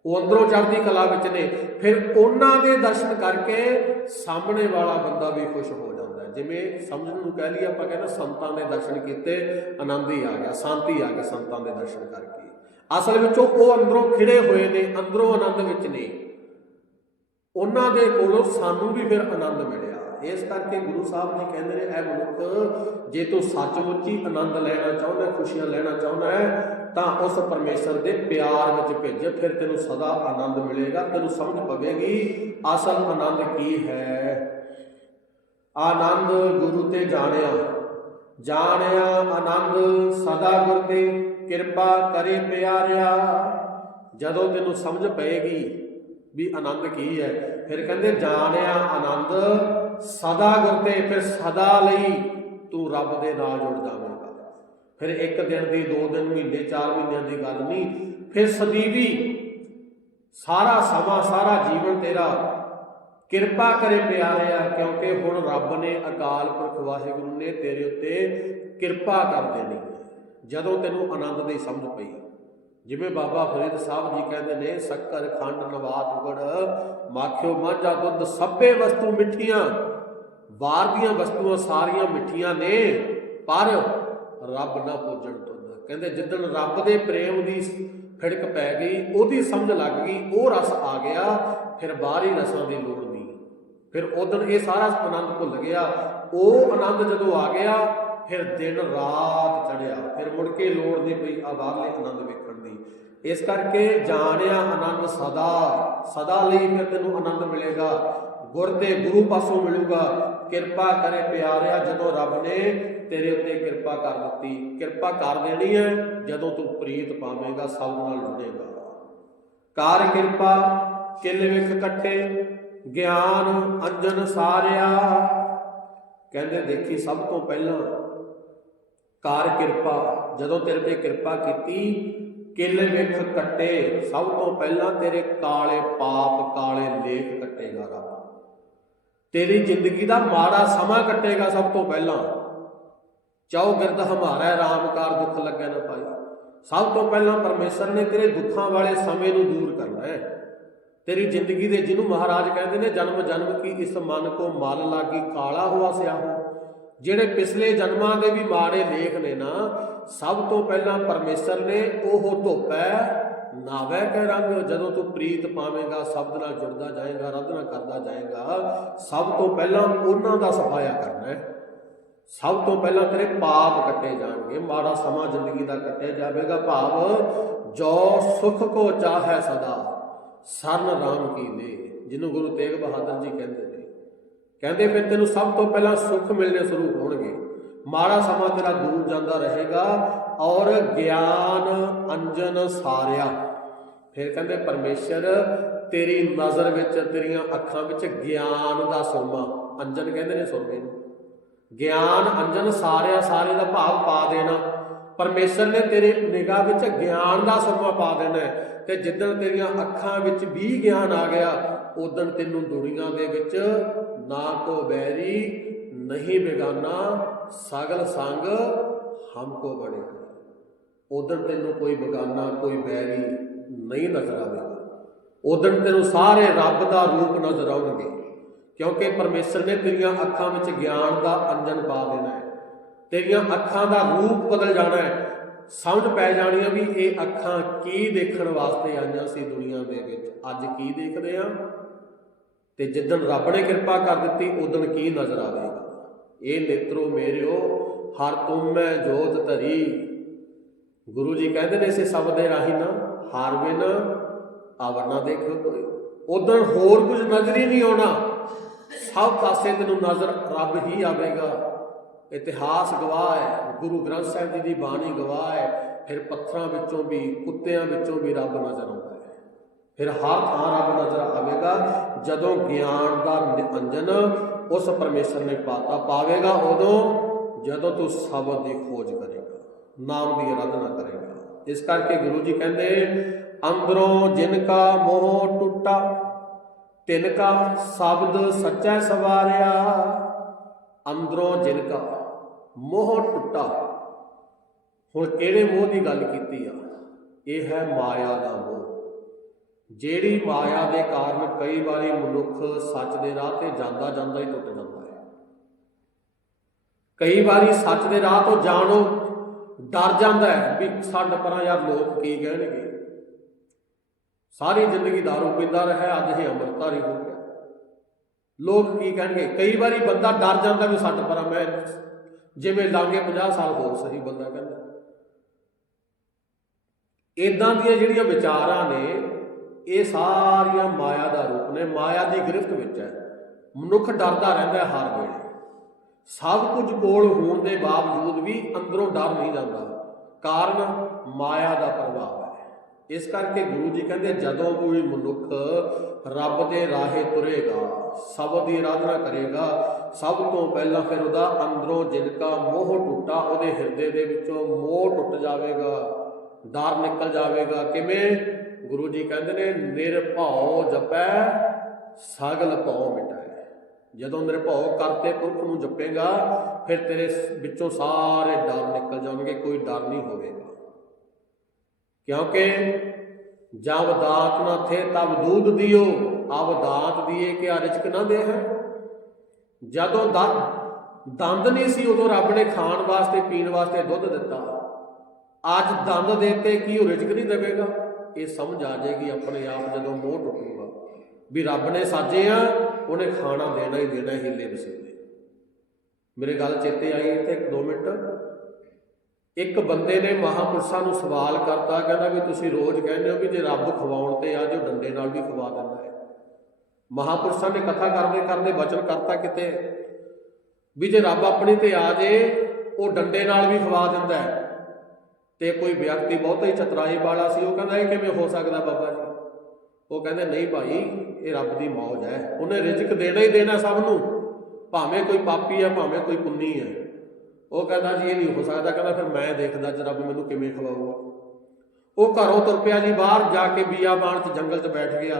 ਉਹ ਅੰਦਰੋਂ ਚੜ੍ਹਦੀ ਕਲਾ ਵਿੱਚ ਨੇ। ਫਿਰ ਉਹਨਾਂ ਦੇ ਦਰਸ਼ਨ ਕਰਕੇ ਸਾਹਮਣੇ ਵਾਲਾ ਬੰਦਾ ਵੀ ਖੁਸ਼ ਹੋ ਜਾਂਦਾ ਜਿਵੇਂ ਸਮਝਣ ਨੂੰ ਕਹਿ ਲਈਏ, ਆਪਾਂ ਕਹਿੰਦੇ ਸੰਤਾਂ ਦੇ ਦਰਸ਼ਨ ਕੀਤੇ, ਆਨੰਦ ਹੀ ਆ ਗਿਆ, ਸ਼ਾਂਤੀ ਆ ਗਈ ਸੰਤਾਂ ਦੇ ਦਰਸ਼ਨ ਕਰਕੇ। ਅਸਲ ਵਿੱਚ ਉਹ ਅੰਦਰੋਂ ਖਿੜੇ ਹੋਏ ਨੇ, ਅੰਦਰੋਂ ਆਨੰਦ ਵਿੱਚ ਨੇ। ਉਹਨਾਂ ਦੇ ਕੋਲੋਂ ਸਾਨੂੰ ਵੀ ਫਿਰ ਆਨੰਦ ਮਿਲਿਆ। ਇਸ ਕਰਕੇ ਗੁਰੂ ਸਾਹਿਬ ਜੀ ਕਹਿੰਦੇ ਨੇ, ਇਹ ਮਨੁੱਖ, ਜੇ ਤੂੰ ਸੱਚਮੁੱਚ ਹੀ ਆਨੰਦ ਲੈਣਾ ਚਾਹੁੰਦਾ ਖੁਸ਼ੀਆਂ ਲੈਣਾ ਚਾਹੁੰਦਾ ਹੈ ਤਾਂ ਉਸ ਪਰਮੇਸ਼ਰ ਦੇ ਪਿਆਰ ਵਿੱਚ ਭੇਜ, ਫਿਰ ਤੈਨੂੰ ਸਦਾ ਆਨੰਦ ਮਿਲੇਗਾ, ਤੈਨੂੰ ਸਮਝ ਪਵੇਗੀ, ਅਸਲ ਆਨੰਦ ਕੀ ਹੈ। ਆਨੰਦ ਗੁਰੂ ਤੇ ਜਾਣਿਆ ਜਾਣਿਆ ਆਨੰਦ ਸਦਾ ਗੁਰ ਤੇ ਕਿਰਪਾ ਕਰੇ ਪਿਆਰਿਆ। ਜਦੋਂ ਤੈਨੂੰ ਸਮਝ ਪਏਗੀ ਵੀ ਆਨੰਦ ਕੀ ਹੈ, ਫਿਰ ਕਹਿੰਦੇ ਜਾਣਿਆ ਆਨੰਦ ਸਦਾ ਗੁਰ ਤੇ, ਫਿਰ ਸਦਾ ਲਈ ਤੂੰ ਰੱਬ ਦੇ ਨਾਲ ਜੁੜ ਜਾਵੇਂਗਾ ਫਿਰ ਇੱਕ ਦਿਨ ਦੀ, ਦੋ ਦਿਨ, ਮਹੀਨੇ, ਚਾਰ ਮਹੀਨਿਆਂ ਦੀ ਗੱਲ ਨਹੀਂ। ਫਿਰ ਸਦੀਵੀ, ਸਾਰਾ ਸਮਾਂ, ਸਾਰਾ ਜੀਵਨ ਤੇਰਾ ਕਿਰਪਾ ਕਰੇ ਪਿਆਰਿਆ ਕਿਉਂਕਿ ਹੁਣ ਰੱਬ ਨੇ ਅਕਾਲ ਪੁਰਖ ਵਾਹਿਗੁਰੂ ਨੇ ਤੇਰੇ ਉੱਤੇ ਕਿਰਪਾ ਕਰ ਦੇਣੀ ਜਦੋਂ ਤੈਨੂੰ ਆਨੰਦ ਦੀ ਸਮਝ ਪਈ, ਜਿਵੇਂ ਬਾਬਾ ਫਰੀਦ ਸਾਹਿਬ ਜੀ ਕਹਿੰਦੇ ਨੇ, ਸ਼ੱਕਰ, ਖੰਡ, ਨਵਾਤ, ਉਗੜ, ਮਾਖਿਓ ਮਾਝਾ ਦੁੱਧ, ਸਭੇ ਵਸਤੂ ਮਿੱਠੀਆਂ ਬਾਹਰ ਦੀਆਂ ਵਸਤੂਆਂ ਸਾਰੀਆਂ ਮਿੱਠੀਆਂ ਨੇ ਪਰ ਰੱਬ ਨਾ ਪੂਜਣ ਤੁਧ ਕਹਿੰਦੇ ਜਿੱਦਣ ਰੱਬ ਦੇ ਪ੍ਰੇਮ ਦੀ ਫਿੜਕ ਪੈ ਗਈ, ਉਹਦੀ ਸਮਝ ਲੱਗ ਗਈ, ਉਹ ਰਸ ਆ ਗਿਆ, ਫਿਰ ਬਾਹਰੀ ਰਸਾਂ ਦੀ ਲੋੜ ਨਹੀਂ। ਫਿਰ ਉਦੋਂ ਇਹ ਸਾਰਾ ਆਨੰਦ ਭੁੱਲ ਗਿਆ। ਉਹ ਆਨੰਦ ਜਦੋਂ ਆ ਗਿਆ, ਫਿਰ ਦਿਨ ਰਾਤ ਚੜਿਆ ਫਿਰ ਮੁੜ ਕੇ ਲੋੜ ਨਹੀਂ ਪਈ ਆ ਬਾਹਰਲੇ ਆਨੰਦ ਵੇਖਣ ਦੀ। ਇਸ ਕਰਕੇ ਜਾਣਿਆ ਆਨੰਦ ਸਦਾ ਸਦਾ ਲਈ ਫਿਰ ਤੈਨੂੰ ਆਨੰਦ ਮਿਲੇਗਾ। ਗੁਰ ਤੇ ਗੁਰੂ ਪਾਸੋਂ ਮਿਲੂਗਾ। ਕਿਰਪਾ ਕਰੇ ਪਿਆਰਿਆ ਜਦੋਂ ਰੱਬ ਨੇ ਤੇਰੇ ਉੱਤੇ ਕਿਰਪਾ ਕਰ ਦਿੱਤੀ। ਕਿਰਪਾ ਕਰ ਦੇਣੀ ਹੈ ਜਦੋਂ ਤੂੰ ਪ੍ਰੀਤ ਪਾਵੇਂਗਾ, ਸਭ ਨਾਲ ਜੁੜੇਗਾ। ਕਾਰ ਕਿਰਪਾ, ਕਿਲ ਵਿਖ ਇਕੱਠੇ, ਗਿਆਨ ਅੰਜਨ ਸਾਰਿਆ। ਕਹਿੰਦੇ ਦੇਖੀ ਸਭ ਤੋਂ ਪਹਿਲਾਂ ਕਾਰ ਕਿਰਪਾ, ਜਦੋਂ ਤੇਰੇ ਤੇ ਕਿਰਪਾ ਕੀਤੀ, ਕਿਲ ਵਿਖ ਕੱਟੇ ਸਭ ਤੋਂ ਪਹਿਲਾਂ ਤੇਰੇ ਕਾਲੇ ਪਾਪ, ਕਾਲੇ ਲੇਖ ਕੱਟੇਗਾ ਰੱਬ। ਤੇਰੀ ਜ਼ਿੰਦਗੀ ਦਾ ਮਾੜਾ ਸਮਾਂ ਕੱਟੇਗਾ ਸਭ ਤੋਂ ਪਹਿਲਾਂ। ਚਾਉ ਗਿਰਦ ਹਮਾਰਾ ਰਾਮਕਾਰ ਦੁੱਖ ਲੱਗਿਆ ਨਾ ਪਾਈ ਸਭ ਤੋਂ ਪਹਿਲਾਂ ਪਰਮੇਸ਼ਰ ਨੇ ਤੇਰੇ ਦੁੱਖਾਂ ਵਾਲੇ ਸਮੇਂ ਨੂੰ ਦੂਰ ਕਰਨਾ ਹੈ। ਤੇਰੀ ਜ਼ਿੰਦਗੀ ਦੇ ਜਿਹਨੂੰ ਮਹਾਰਾਜ ਕਹਿੰਦੇ ਨੇ, ਜਨਮ ਜਨਮ ਕੀ ਇਸ ਮਨ ਕੋ ਮਲ ਲਾਗੀ ਕਾਲਾ ਹੋਆ ਸਿਆਹੋ। ਜਿਹੜੇ ਪਿਛਲੇ ਜਨਮਾਂ ਦੇ ਵੀ ਮਾੜੇ ਲੇਖ ਨੇ ਨਾ, ਸਭ ਤੋਂ ਪਹਿਲਾਂ ਪਰਮੇਸ਼ਰ ਨੇ ਉਹ ਧੁੱਪ ਹੈ ਨਾਵੇ ਕਹਿ ਰੰਗ, ਜਦੋਂ ਤੂੰ ਪ੍ਰੀਤ ਪਾਵੇਂਗਾ, ਸ਼ਬਦ ਨਾਲ ਜੁੜਦਾ ਜਾਏਗਾ ਆਰਾਧਨਾ ਕਰਦਾ ਜਾਏਗਾ, ਸਭ ਤੋਂ ਪਹਿਲਾਂ ਉਹਨਾਂ ਦਾ ਸਫਾਇਆ ਕਰਨਾ ਹੈ। ਸਭ ਤੋਂ ਪਹਿਲਾਂ ਤੇਰੇ ਪਾਪ ਕੱਟੇ ਜਾਣਗੇ, ਮਾੜਾ ਸਮਾਂ ਜ਼ਿੰਦਗੀ ਦਾ ਕੱਟਿਆ ਜਾਵੇਗਾ। ਭਾਵ ਜੋ ਸੁਖ ਕੋ ਚਾਹੈ ਸਦਾ, ਸਰਨ ਰਾਮ ਕੀ ਦੇ, ਜਿਹਨੂੰ ਗੁਰੂ ਤੇਗ ਬਹਾਦਰ ਜੀ ਕਹਿੰਦੇ ਨੇ। ਕਹਿੰਦੇ ਫਿਰ ਤੈਨੂੰ ਸਭ ਤੋਂ ਪਹਿਲਾਂ ਸੁੱਖ ਮਿਲਣੇ ਸ਼ੁਰੂ ਹੋਣਗੇ। ਮਾੜਾ ਸਮਾਂ ਤੇਰਾ ਦੂਰ ਜਾਂਦਾ ਰਹੇਗਾ ਔਰ ਗਿਆਨ ਅੰਜਨ ਸਾਰਿਆ। ਫਿਰ ਕਹਿੰਦੇ, ਪਰਮੇਸ਼ਰ, ਤੇਰੀ ਨਜ਼ਰ ਵਿੱਚ, ਤੇਰੀਆਂ ਅੱਖਾਂ ਵਿੱਚ ਗਿਆਨ ਦਾ ਸੁਰਮਾ। ਅੰਜਨ ਕਹਿੰਦੇ ਨੇ ਸੁਰਮੇ ਨੂੰ। ਗਿਆਨ, ਅੰਜਨ ਸਾਰਿਆ ਸਾਰੇ ਦਾ ਭਾਵ ਪਾ ਦੇਣਾ। ਪਰਮੇਸ਼ਰ ਨੇ ਤੇਰੇ ਨਿਗਾਹ ਵਿੱਚ ਗਿਆਨ ਦਾ ਸੁਰਮਾ ਪਾ ਦੇਣਾ ਹੈ ਤੇ ਜਿੱਦਣ ਤੇਰੀਆਂ ਅੱਖਾਂ ਵਿੱਚ ਵੀ ਗਿਆਨ ਆ ਗਿਆ ਉਦੋਂ ਤੈਨੂੰ ਦੁਨੀਆ ਦੇ ਵਿੱਚ ਨਾ ਕੋ ਬੈਰੀ, ਨਹੀਂ ਬੇਗਾਨਾ, ਸਗਲ ਸੰਗ ਹਮਕੋ ਬਣੇ ਉਦੋਂ ਤੈਨੂੰ ਕੋਈ ਬੇਗਾਨਾ, ਕੋਈ ਬੈਰੀ ਨਹੀਂ ਨਜ਼ਰ ਆਵੇਗਾ ਉਦੋਂ ਤੈਨੂੰ ਸਾਰੇ ਰੱਬ ਦਾ ਰੂਪ ਨਜ਼ਰ ਆਉਣਗੇ, ਕਿਉਂਕਿ ਪਰਮੇਸ਼ਰ ਨੇ ਤੇਰੀਆਂ ਅੱਖਾਂ ਵਿੱਚ ਗਿਆਨ ਦਾ ਅੰਜਨ ਪਾ ਦੇਣਾ ਹੈ। ਤੇਰੀਆਂ ਅੱਖਾਂ ਦਾ ਰੂਪ ਬਦਲ ਜਾਣਾ ਹੈ। ਸਮਝ ਪੈ ਜਾਣੀ ਹੈ ਵੀ ਇਹ ਅੱਖਾਂ ਕੀ ਦੇਖਣ ਵਾਸਤੇ ਆਈਆਂ ਸੀ ਦੁਨੀਆ ਦੇ ਵਿੱਚ। ਅੱਜ ਕੀ ਦੇਖਦੇ ਆ? ਤੇ ਜਿੱਦਣ ਰੱਬ ਨੇ ਕਿਰਪਾ ਕਰ ਦਿੱਤੀ ਉਦੋਂ ਕੀ ਨਜ਼ਰ ਆਵੇਗਾ? ਇਹ ਨੇਤਰੋ ਮੇਰਿਓ, ਹਰ ਤੁਮੈ ਜੋਤ ਧਰੀ। ਗੁਰੂ ਜੀ ਕਹਿੰਦੇ ਨੇ ਇਸੇ ਸ਼ਬਦ ਦੇ ਰਾਹੀਂ ਨਾ ਹਾਰ ਬਿਨ ਆਵਰਨਾ ਦੇਖੋ ਕੋਈ ਉਦੋਂ ਹੋਰ ਕੁਝ ਨਜ਼ਰ ਹੀ ਨਹੀਂ ਆਉਣਾ। ਸਭ ਪਾਸੇ ਤੈਨੂੰ ਨਜ਼ਰ ਰੱਬ ਹੀ ਆਵੇਗਾ। ਇਤਿਹਾਸ ਗਵਾਹ ਹੈ, ਗੁਰੂ ਗ੍ਰੰਥ ਸਾਹਿਬ ਜੀ ਦੀ ਬਾਣੀ ਗਵਾਹ ਹੈ। ਫਿਰ ਪੱਥਰਾਂ ਵਿੱਚੋਂ ਵੀ, ਕੁੱਤਿਆਂ ਵਿੱਚੋਂ ਵੀ ਰੱਬ ਨਜ਼ਰ ਆਉਂਦਾ ਹੈ। ਫਿਰ ਹਰ ਥਾਂ ਰੱਬ ਨਜ਼ਰ ਆਵੇਗਾ। ਜਦੋਂ ਗਿਆਨ ਦਾ ਅੰਜਨ ਉਸ ਪਰਮੇਸ਼ਰ ਨੇ ਪਾਤਾ, ਪਾਵੇਗਾ ਉਦੋਂ, ਜਦੋਂ ਤੂੰ ਸ਼ਬਦ ਦੀ ਖੋਜ ਕਰੇਗਾ। ਨਾਮ ਦੀ ਆਰਾਧਨਾ ਕਰੇਗਾ। ਇਸ ਕਰਕੇ ਗੁਰੂ ਜੀ ਕਹਿੰਦੇ, ਅੰਦਰੋਂ ਜਿਨ ਕਾ ਮੋਹ ਟੁੱਟਾ, ਤਿਨ ਕਾ ਸ਼ਬਦ ਸੱਚਾ ਸਵਾਰਿਆ, ਅੰਦਰੋਂ ਜਿਨ ਕਾ ਮੋਹ ਟੁੱਟਾ। ਹੁਣ ਕਿਹੜੇ ਮੋਹ ਦੀ ਗੱਲ ਕੀਤੀ ਆ? ਇਹ ਹੈ ਮਾਇਆ ਦਾ ਮੋਹ। ਜਿਹੜੀ ਮਾਇਆ ਦੇ ਕਾਰਨ ਕਈ ਵਾਰੀ ਮਨੁੱਖ ਸੱਚ ਦੇ ਰਾਹ ਤੇ ਜਾਂਦਾ ਜਾਂਦਾ ਹੀ ਟੁੱਟ ਜਾਂਦਾ ਹੈ। ਕਈ ਵਾਰੀ ਸੱਚ ਦੇ ਰਾਹ ਤੋਂ ਜਾਣੋ ਡਰ ਜਾਂਦਾ ਹੈ ਵੀ ਛੱਡ ਪਰਾਂ ਯਾਰ ਲੋਕ ਕੀ ਕਹਿਣਗੇ। ਸਾਰੀ ਜ਼ਿੰਦਗੀ ਦਾਰੂ ਪੀਂਦਾ ਰਿਹਾ, ਅੱਜ ਇਹ ਅੰਮ੍ਰਿਤਧਾਰੀ ਹੋ ਗਿਆ। ਲੋਕ ਕੀ ਕਹਿਣਗੇ? ਕਈ ਵਾਰੀ ਬੰਦਾ ਡਰ ਜਾਂਦਾ ਵੀ ਛੱਡ ਪਰਾਂ, ਮੈਂ ਜਿਵੇਂ ਲਾਂਗੇ 50 ਸਾਲ ਹੋਰ ਸਹੀ ਬੰਦਾ ਕਹਿੰਦਾ। ਇਦਾਂ ਦੀਆਂ ਜਿਹੜੀਆਂ ਵਿਚਾਰਾਂ ਨੇ, ਇਹ ਸਾਰੀਆਂ ਮਾਇਆ ਦਾ ਰੂਪ ਨੇ, ਮਾਇਆ ਦੀ ਗ੍ਰਿਫਤ ਵਿੱਚ ਹੈ। ਮਨੁੱਖ ਡਰਦਾ ਰਹਿੰਦਾ ਹਰ ਵੇਲੇ। ਸਭ ਕੁਝ ਕੋਲ ਹੋਣ ਦੇ ਬਾਵਜੂਦ ਵੀ ਅੰਦਰੋਂ ਡਰ ਨਹੀਂ ਜਾਂਦਾ। ਕਾਰਨ ਮਾਇਆ ਦਾ ਪ੍ਰਭਾਵ ਹੈ। ਇਸ ਕਰਕੇ ਗੁਰੂ ਜੀ ਕਹਿੰਦੇ, ਜਦੋਂ ਕੋਈ ਮਨੁੱਖ ਰੱਬ ਦੇ ਰਾਹੇ ਤੁਰੇਗਾ ਸ਼ਬਦ ਦੀ ਆਰਾਧਨਾ ਕਰੇਗਾ, ਸਭ ਤੋਂ ਪਹਿਲਾਂ ਫਿਰ ਉਹਦਾ ਅੰਦਰੋਂ ਜਿਨਕਾ ਮੋਹ ਟੁੱਟਾ, ਉਹਦੇ ਹਿਰਦੇ ਦੇ ਵਿੱਚੋਂ ਮੋਹ ਟੁੱਟ ਜਾਵੇਗਾ, ਡਰ ਨਿਕਲ ਜਾਵੇਗਾ। ਕਿਵੇਂ? ਗੁਰੂ ਜੀ ਕਹਿੰਦੇ ਨੇ, ਨਿਰਭਉ ਜਪੈ ਸਗਲ ਭਉ ਮਿਟਾਏ ਜਦੋਂ ਨਿਰਭਉ ਕਰਤੇ ਪੁਰਖ ਨੂੰ ਜਪੇਗਾ, ਫਿਰ ਤੇਰੇ ਵਿੱਚੋਂ ਸਾਰੇ ਡਰ ਨਿਕਲ ਜਾਣਗੇ, ਕੋਈ ਡਰ ਨਹੀਂ ਹੋਵੇਗਾ। ਕਿਉਂਕਿ ਜਬ ਦਾਤ ਨਾ ਥੇ, ਤਬ ਦੂਧ ਦਿਓ। ਅਬ ਦਾਤ ਦੀਏ ਕਿ ਰਿਜਕ ਨਾ ਦੇ ਹੈ ਜਦੋਂ ਦੰਦ ਦੰਦ ਨਹੀਂ ਸੀ, ਉਦੋਂ ਰੱਬ ਨੇ ਖਾਣ ਵਾਸਤੇ, ਪੀਣ ਵਾਸਤੇ ਦੁੱਧ ਦਿੱਤਾ। ਅੱਜ ਦੰਦ ਦੇਤੇ ਕੀ ਉਹ ਰਿਜਕ ਨਹੀਂ ਦੇਵੇਗਾ? ਇਹ ਸਮਝ ਆ ਜਾਏਗੀ ਆਪਣੇ ਆਪ ਜਦੋਂ ਮੋਹ ਟੁੱਟੂਗਾ। ਵੀ ਰੱਬ ਨੇ ਸਾਜੇ ਆ ਉਹਨੇ ਖਾਣਾ ਦੇਣਾ ਹੀ ਦੇਣਾ ਹੀਲੇ ਵਸੀਲੇ। ਮੇਰੇ ਗੱਲ ਚੇਤੇ ਆਈ ਇੱਥੇ ਇੱਕ 2 ਮਿੰਟ। ਇੱਕ ਬੰਦੇ ਨੇ ਮਹਾਪੁਰਸ਼ਾਂ ਨੂੰ ਸਵਾਲ ਕਰਤਾ, ਕਹਿੰਦਾ ਵੀ ਤੁਸੀਂ ਰੋਜ਼ ਕਹਿੰਦੇ ਹੋ ਵੀ ਜੇ ਰੱਬ ਖਵਾਉਣ ਤੇ ਆ, ਜੋ ਡੰਡੇ ਨਾਲ ਵੀ ਖਵਾ ਦਿੰਦਾ ਹੈ। ਮਹਾਪੁਰਸ਼ਾਂ ਨੇ ਕਥਾ ਕਰਦੇ ਕਰਦੇ ਬਚਨ ਕਰਤਾ ਕਿਤੇ, ਵੀ ਜੇ ਰੱਬ ਆਪਣੀ ਤੇ ਆ ਜੇ, ਉਹ ਡੰਡੇ ਨਾਲ ਵੀ ਖਵਾ ਦਿੰਦਾ ਹੈ। ਤੇ ਕੋਈ ਵਿਅਕਤੀ ਬਹੁਤਾ ਹੀ ਚਤਰਾਈ ਵਾਲਾ ਸੀ, ਉਹ ਕਹਿੰਦਾ, ਇਹ ਕਿਵੇਂ ਹੋ ਸਕਦਾ ਬਾਬਾ ਜੀ? ਉਹ ਕਹਿੰਦੇ, ਨਹੀਂ ਭਾਈ ਇਹ ਰੱਬ ਦੀ ਮੌਜ ਹੈ। ਉਹਨੇ ਰਿਜ਼ਕ ਦੇਣਾ ਹੀ ਦੇਣਾ ਸਭ ਨੂੰ। ਭਾਵੇਂ ਕੋਈ ਪਾਪੀ ਹੈ, ਭਾਵੇਂ ਕੋਈ ਪੁੰਨੀ ਹੈ। ਉਹ ਕਹਿੰਦਾ ਜੀ, ਇਹ ਨਹੀਂ ਹੋ ਸਕਦਾ। ਕਹਿੰਦਾ ਫਿਰ ਮੈਂ ਦੇਖਦਾ ਜੇ ਰੱਬ ਮੈਨੂੰ ਕਿਵੇਂ ਖਵਾਊਗਾ। ਉਹ ਘਰੋਂ ਤੁਰ ਪਿਆ ਜੀ, ਬਾਹਰ ਜਾ ਕੇ ਬੀਆਬਾਨ 'ਚ ਜੰਗਲ 'ਚ ਬੈਠ ਗਿਆ।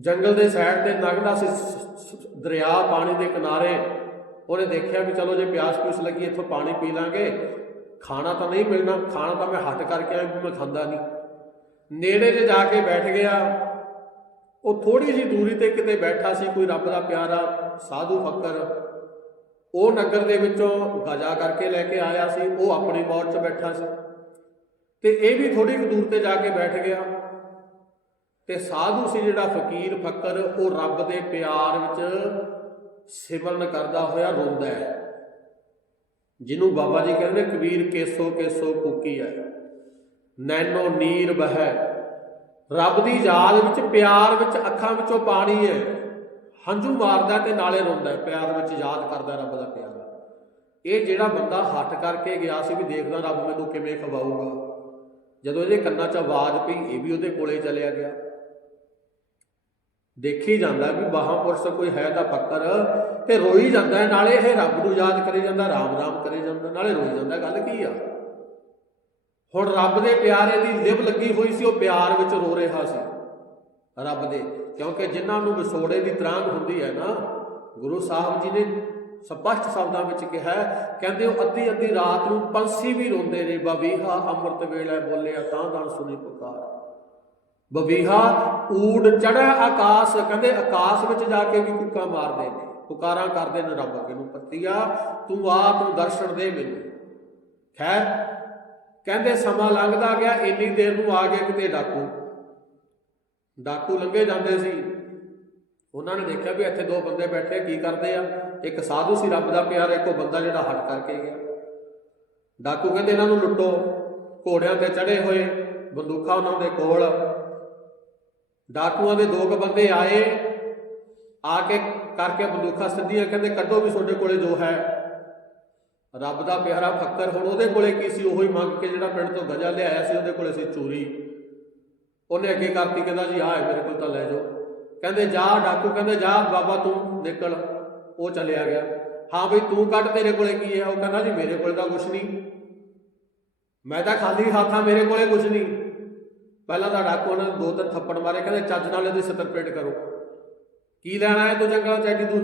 ਜੰਗਲ ਦੇ ਸਾਈਡ ਤੇ ਲੰਘਦਾ ਸੀ ਦਰਿਆ ਪਾਣੀ ਦੇ ਕਿਨਾਰੇ। ਉਹਨੇ ਦੇਖਿਆ ਵੀ ਚਲੋ ਜੇ ਪਿਆਸ ਪਿਉਸ ਲੱਗੀ, ਇੱਥੋਂ ਪਾਣੀ ਪੀ ਲਾਂਗੇ। ਖਾਣਾ ਤਾਂ ਨਹੀਂ ਮਿਲਣਾ। ਖਾਣਾ ਤਾਂ ਮੈਂ ਹੱਟ ਕਰਕੇ ਆਇਆ ਵੀ ਮੈਂ ਖਾਂਦਾ ਨਹੀਂ। ਨੇੜੇ ਜੇ ਜਾ ਕੇ ਬੈਠ ਗਿਆ, ਉਹ ਥੋੜੀ ਜੀ ਦੂਰੀ ਤੇ ਕਿਤੇ ਬੈਠਾ ਸੀ, ਕੋਈ ਰੱਬ ਦਾ ਪਿਆਰਾ ਸਾਧੂ ਫੱਕਰ। ਉਹ ਨਗਰ ਦੇ ਵਿੱਚੋਂ ਗਜਾ ਕਰਕੇ ਲੈ ਕੇ ਆਇਆ ਸੀ, ਉਹ ਆਪਣੀ ਮੌਜ 'ਚ ਬੈਠਾ ਸੀ। ਤੇ ਇਹ ਵੀ ਥੋੜੀ ਕੁ ਦੂਰ ਤੇ ਜਾ ਕੇ ਬੈਠ ਗਿਆ। ਤੇ ਸਾਧੂ ਸੀ ਜਿਹੜਾ ਫਕੀਰ ਫੱਕਰ, ਉਹ ਰੱਬ ਦੇ ਪਿਆਰ ਵਿੱਚ ਸਿਮਰਨ ਕਰਦਾ ਹੋਇਆ ਰੋਂਦਾ ਹੈ। ਜਿਹਨੂੰ ਬਾਬਾ ਜੀ ਕਹਿੰਦੇ ਕਬੀਰ ਕੇਸੋ ਕੇਸੋ ਕੂਕੀ ਹੈ। ਨੈਨੋ ਨੀਰ ਬਹਿ। ਰੱਬ ਦੀ ਯਾਦ ਵਿੱਚ ਪਿਆਰ ਵਿੱਚ ਅੱਖਾਂ ਵਿੱਚੋਂ ਪਾਣੀ ਹੈ। ਹੰਝੂ ਮਾਰਦਾ ਤੇ ਨਾਲੇ ਰੋਂਦਾ ਪਿਆਰ ਵਿੱਚ ਯਾਦ ਕਰਦਾ ਰੱਬ ਦਾ ਪਿਆਰ। ਇਹ ਜਿਹੜਾ ਬੰਦਾ ਹੱਥ ਕਰਕੇ ਗਿਆ ਸੀ ਵੀ ਦੇਖਦਾ ਰੱਬ ਮੈਨੂੰ ਕਿਵੇਂ ਖਵਾਊਗਾ। ਜਦੋਂ ਇਹਦੇ ਕੰਨਾਂ 'ਚ ਆਵਾਜ਼ ਪਈ, ਇਹ ਵੀ ਉਹਦੇ ਕੋਲੇ ਚਲਿਆ ਗਿਆ। ਦੇਖੀ ਜਾਂਦਾ ਵੀ ਮਹਾਂਪੁਰਸ਼ ਕੋਈ ਹੈ ਤਾਂ ਫੱਕਰ ਤੇ ਰੋਈ ਜਾਂਦਾ ਨਾਲੇ ਇਹ ਰੱਬ ਨੂੰ ਯਾਦ ਕਰੀ ਜਾਂਦਾ ਰਾਮ ਰਾਮ ਕਰੀ ਜਾਂਦਾ, ਨਾਲੇ ਰੋਈ ਜਾਂਦਾ, ਗੱਲ ਕੀ ਆ? ਹੁਣ ਰੱਬ ਦੇ ਪਿਆਰੇ ਦੀ ਲਿਵ ਲੱਗੀ ਹੋਈ ਸੀ, ਉਹ ਪਿਆਰ ਵਿੱਚ ਰੋ ਰਿਹਾ ਸੀ। ਰੱਬ ਦੇ, ਕਿਉਂਕਿ ਜਿਨ੍ਹਾਂ ਨੂੰ ਵਿਸੋੜੇ ਦੀ ਤਰਾਂਗ ਹੁੰਦੀ ਹੈ ਨਾ, ਗੁਰੂ ਸਾਹਿਬ ਜੀ ਨੇ ਸਪਸ਼ਟ ਸ਼ਬਦਾਂ ਵਿੱਚ ਕਿਹਾ ਕਹਿੰਦੇ ਉਹ ਅੱਧੀ ਅੱਧੀ ਰਾਤ ਨੂੰ ਪੰਛੀ ਵੀ ਰੋਂਦੇ ਨੇ, ਬਵੀਹਾ ਅੰਮ੍ਰਿਤ ਵੇਲੇ ਬੋਲਿਆ ਤਾਂ ਤਾਂ ਸੁਣੀ ਪੁਕਾਰ। ਬਵੀਹਾ ਊੜ ਚੜ੍ਹਿਆ ਆਕਾਸ਼, ਕਹਿੰਦੇ ਆਕਾਸ਼ ਵਿੱਚ ਜਾ ਕੇ ਵੀ ਕੁੱਕਾ ਮਾਰਦੇ ਨੇ। ਪੁਕਾਰਾਂ ਕਰਦੇ ਨੇ, ਰੱਬ ਅੱਗੇ ਨੂੰ ਪੱਤੀਆ ਤੂੰ ਆ ਤੂੰ ਦਰਸ਼ਨ ਦੇ ਮੈਨੂੰ। ਖੈਰ ਕਹਿੰਦੇ ਸਮਾਂ ਲੰਘਦਾ ਗਿਆ, ਇੰਨੀ ਦੇਰ ਨੂੰ ਆ ਗਿਆ ਕਿਤੇ ਡਾਕੂ। ਡਾਕੂ ਲੰਘੇ ਜਾਂਦੇ ਸੀ। ਉਹਨਾਂ ਨੇ ਦੇਖਿਆ ਵੀ ਇੱਥੇ ਦੋ ਬੰਦੇ ਬੈਠੇ, ਕੀ ਕਰਦੇ ਆ? ਇੱਕ ਸਾਧੂ ਸੀ, ਰੱਬ ਦਾ ਪਿਆਰਾ, ਇੱਕ ਉਹ ਬੰਦਾ ਜਿਹੜਾ ਹਟ ਕਰਕੇ ਗਿਆ। ਡਾਕੂ ਕਹਿੰਦੇ ਇਹਨਾਂ ਨੂੰ ਲੁੱਟੋ। ਘੋੜਿਆਂ ਤੇ ਚੜੇ ਹੋਏ, ਬੰਦੂਕਾਂ ਉਹਨਾਂ ਦੇ ਕੋਲ। ਡਾਕੂਆਂ ਦੇ ਦੋ ਕੁ ਬੰਦੇ ਆਏ। ਆ ਕੇ ਕਰਕੇ ਬੰਦੂਕਾਂ ਸਿੱਧੀਆਂ, ਕਹਿੰਦੇ, ਕੱਢੋ ਵੀ ਤੁਹਾਡੇ ਕੋਲੇ ਜੋ ਹੈ। ਰੱਬ ਦਾ ਪਿਆਰਾ ਫੱਕਰ ਹੁਣ ਉਹਦੇ ਕੋਲੇ ਕੀ ਸੀ? ਉਹੀ ਮੰਗ ਕੇ ਜਿਹੜਾ ਪਿੰਡ ਤੋਂ ਗਜਾ ਲਿਆਇਆ ਸੀ, ਉਹਦੇ ਕੋਲੇ ਸੀ ਚੋਰੀ। ਉਹਨੇ ਅੱਗੇ ਕਰਤੀ, ਕਹਿੰਦਾ ਜੀ, ਆਹ ਮੇਰੇ ਕੋਲ ਤਾਂ ਲੈ ਜਾਓ। ਕਹਿੰਦੇ, ਜਾ ਡਾਕੂ, ਕਹਿੰਦੇ, ਜਾ ਬਾਬਾ, ਤੂੰ ਨਿਕਲ। ਉਹ ਚਲਿਆ ਗਿਆ। ਹਾਂ ਬਈ, ਤੂੰ ਕੱਢ ਤੇਰੇ ਕੋਲੇ ਕੀ ਹੈ? ਉਹ ਕਹਿੰਦਾ ਜੀ, ਮੇਰੇ ਕੋਲੇ ਤਾਂ ਕੁਛ ਨਹੀਂ। ਮੈਂ ਤਾਂ ਖਾਲੀ ਹੱਥਾਂ ਮੇਰੇ ਕੋਲੇ ਕੁਛ ਨਹੀਂ। ਪਹਿਲਾਂ ਤਾਂ ਡਾਕੂ ਨੇ ਦੋ ਤਿੰਨ ਥੱਪੜ ਮਾਰੇ, ਕਹਿੰਦੇ, ਚੱਜ ਨਾਲ ਇਹਦੀ ਸਤਰ ਪੇਟ ਕਰੋ। ਕੀ ਲੈਣਾ ਹੈ ਤੂੰ ਜੰਗਲਾਂ ਚ ਐਡੀ ਦੂਰ?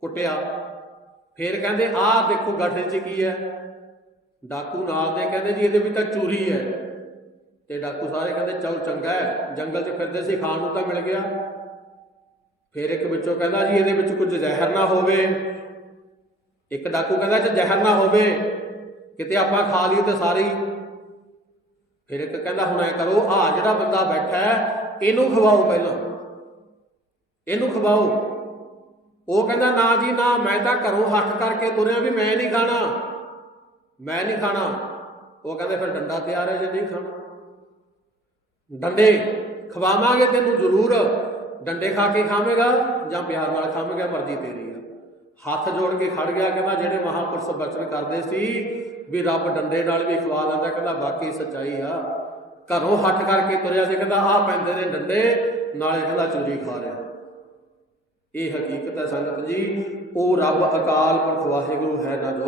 ਕੁੱਟਿਆ। ਫਿਰ ਕਹਿੰਦੇ, ਆਹ ਦੇਖੋ ਗੱਠੇ 'ਚ ਕੀ ਹੈ? ਡਾਕੂ ਨਾਲ ਦੇ ਕਹਿੰਦੇ ਜੀ, ਇਹਦੇ ਵਿੱਚ ਤਾਂ ਚੋਰੀ ਹੈ। ਤੇ ਡਾਕੂ ਸਾਰੇ ਕਹਿੰਦੇ, ਚੱਲ ਚੰਗਾ ਹੈ, ਜੰਗਲ 'ਚ ਫਿਰਦੇ ਸੀ, ਖਾਣ ਨੂੰ ਤਾਂ ਮਿਲ ਗਿਆ। ਫਿਰ ਇੱਕ ਵਿੱਚੋਂ ਕਹਿੰਦਾ ਜੀ, ਇਹਦੇ ਵਿੱਚ ਕੁਝ ਜ਼ਹਿਰ ਨਾ ਹੋਵੇ। ਇੱਕ ਡਾਕੂ ਕਹਿੰਦਾ, ਜੇ ਜ਼ਹਿਰ ਨਾ ਹੋਵੇ, ਕਿਤੇ ਆਪਾਂ ਖਾ ਲਈ ਤੇ ਸਾਰੀ। ਫਿਰ ਇੱਕ ਕਹਿੰਦਾ, ਹੁਣ ਐ ਕਰੋ ਆ ਜਿਹੜਾ ਬੰਦਾ ਬੈਠਾ ਹੈ, ਇਹਨੂੰ ਖਵਾਓ ਪਹਿਲਾਂ। ਇਹਨੂੰ ਖਵਾਓ। ਉਹ ਕਹਿੰਦਾ, ਨਾ ਜੀ, ਨਾ, ਮੈਂ ਤਾਂ ਘਰੋਂ ਹੱਥ ਕਰਕੇ ਤੁਰਿਆ ਵੀ ਮੈਂ ਨਹੀਂ ਖਾਣਾ। ਮੈਂ ਨਹੀਂ ਖਾਣਾ। ਉਹ ਕਹਿੰਦੇ, ਫਿਰ ਡੰਡਾ ਤਿਆਰ ਹੈ ਜੇ ਨਹੀਂ ਖਾਣਾ? ਡੰਡੇ ਖਵਾਵਾਂਗੇ ਤੈਨੂੰ ਜ਼ਰੂਰ। ਡੰਡੇ ਖਾ ਕੇ ਖਾਵੇਂਗਾ ਜਾਂ ਪਿਆਰ ਨਾਲ ਖਾਵੇਂਗਾ, ਮਰਜ਼ੀ ਤੇਰੀ ਆ। ਹੱਥ ਜੋੜ ਕੇ ਖੜ ਗਿਆ, ਕਹਿੰਦਾ, ਜਿਹੜੇ ਮਹਾਪੁਰਸ਼ ਬਚਨ ਕਰਦੇ ਸੀ ਵੀ ਰੱਬ ਡੰਡੇ ਨਾਲ ਵੀ ਖਵਾ ਦਿੰਦਾ, ਕਹਿੰਦਾ, ਵਾਕਈ ਸੱਚਾਈ ਆ। ਘਰੋਂ ਹੱਥ ਕਰਕੇ ਤੁਰਿਆ ਸੀ, ਕਹਿੰਦਾ, ਆਹ ਪੈਂਦੇ ਨੇ ਡੰਡੇ, ਨਾਲੇ ਕਹਿੰਦਾ, ਚੋਰੀ ਖਾ ਰਿਹਾ। ਇਹ ਹਕੀਕਤ ਹੈ ਸੰਗਤ ਜੀ, ਉਹ ਰੱਬ ਅਕਾਲ ਪੁਰਖ ਵਾਹਿਗੁਰੂ ਹੈ ਨਾ ਜੋ,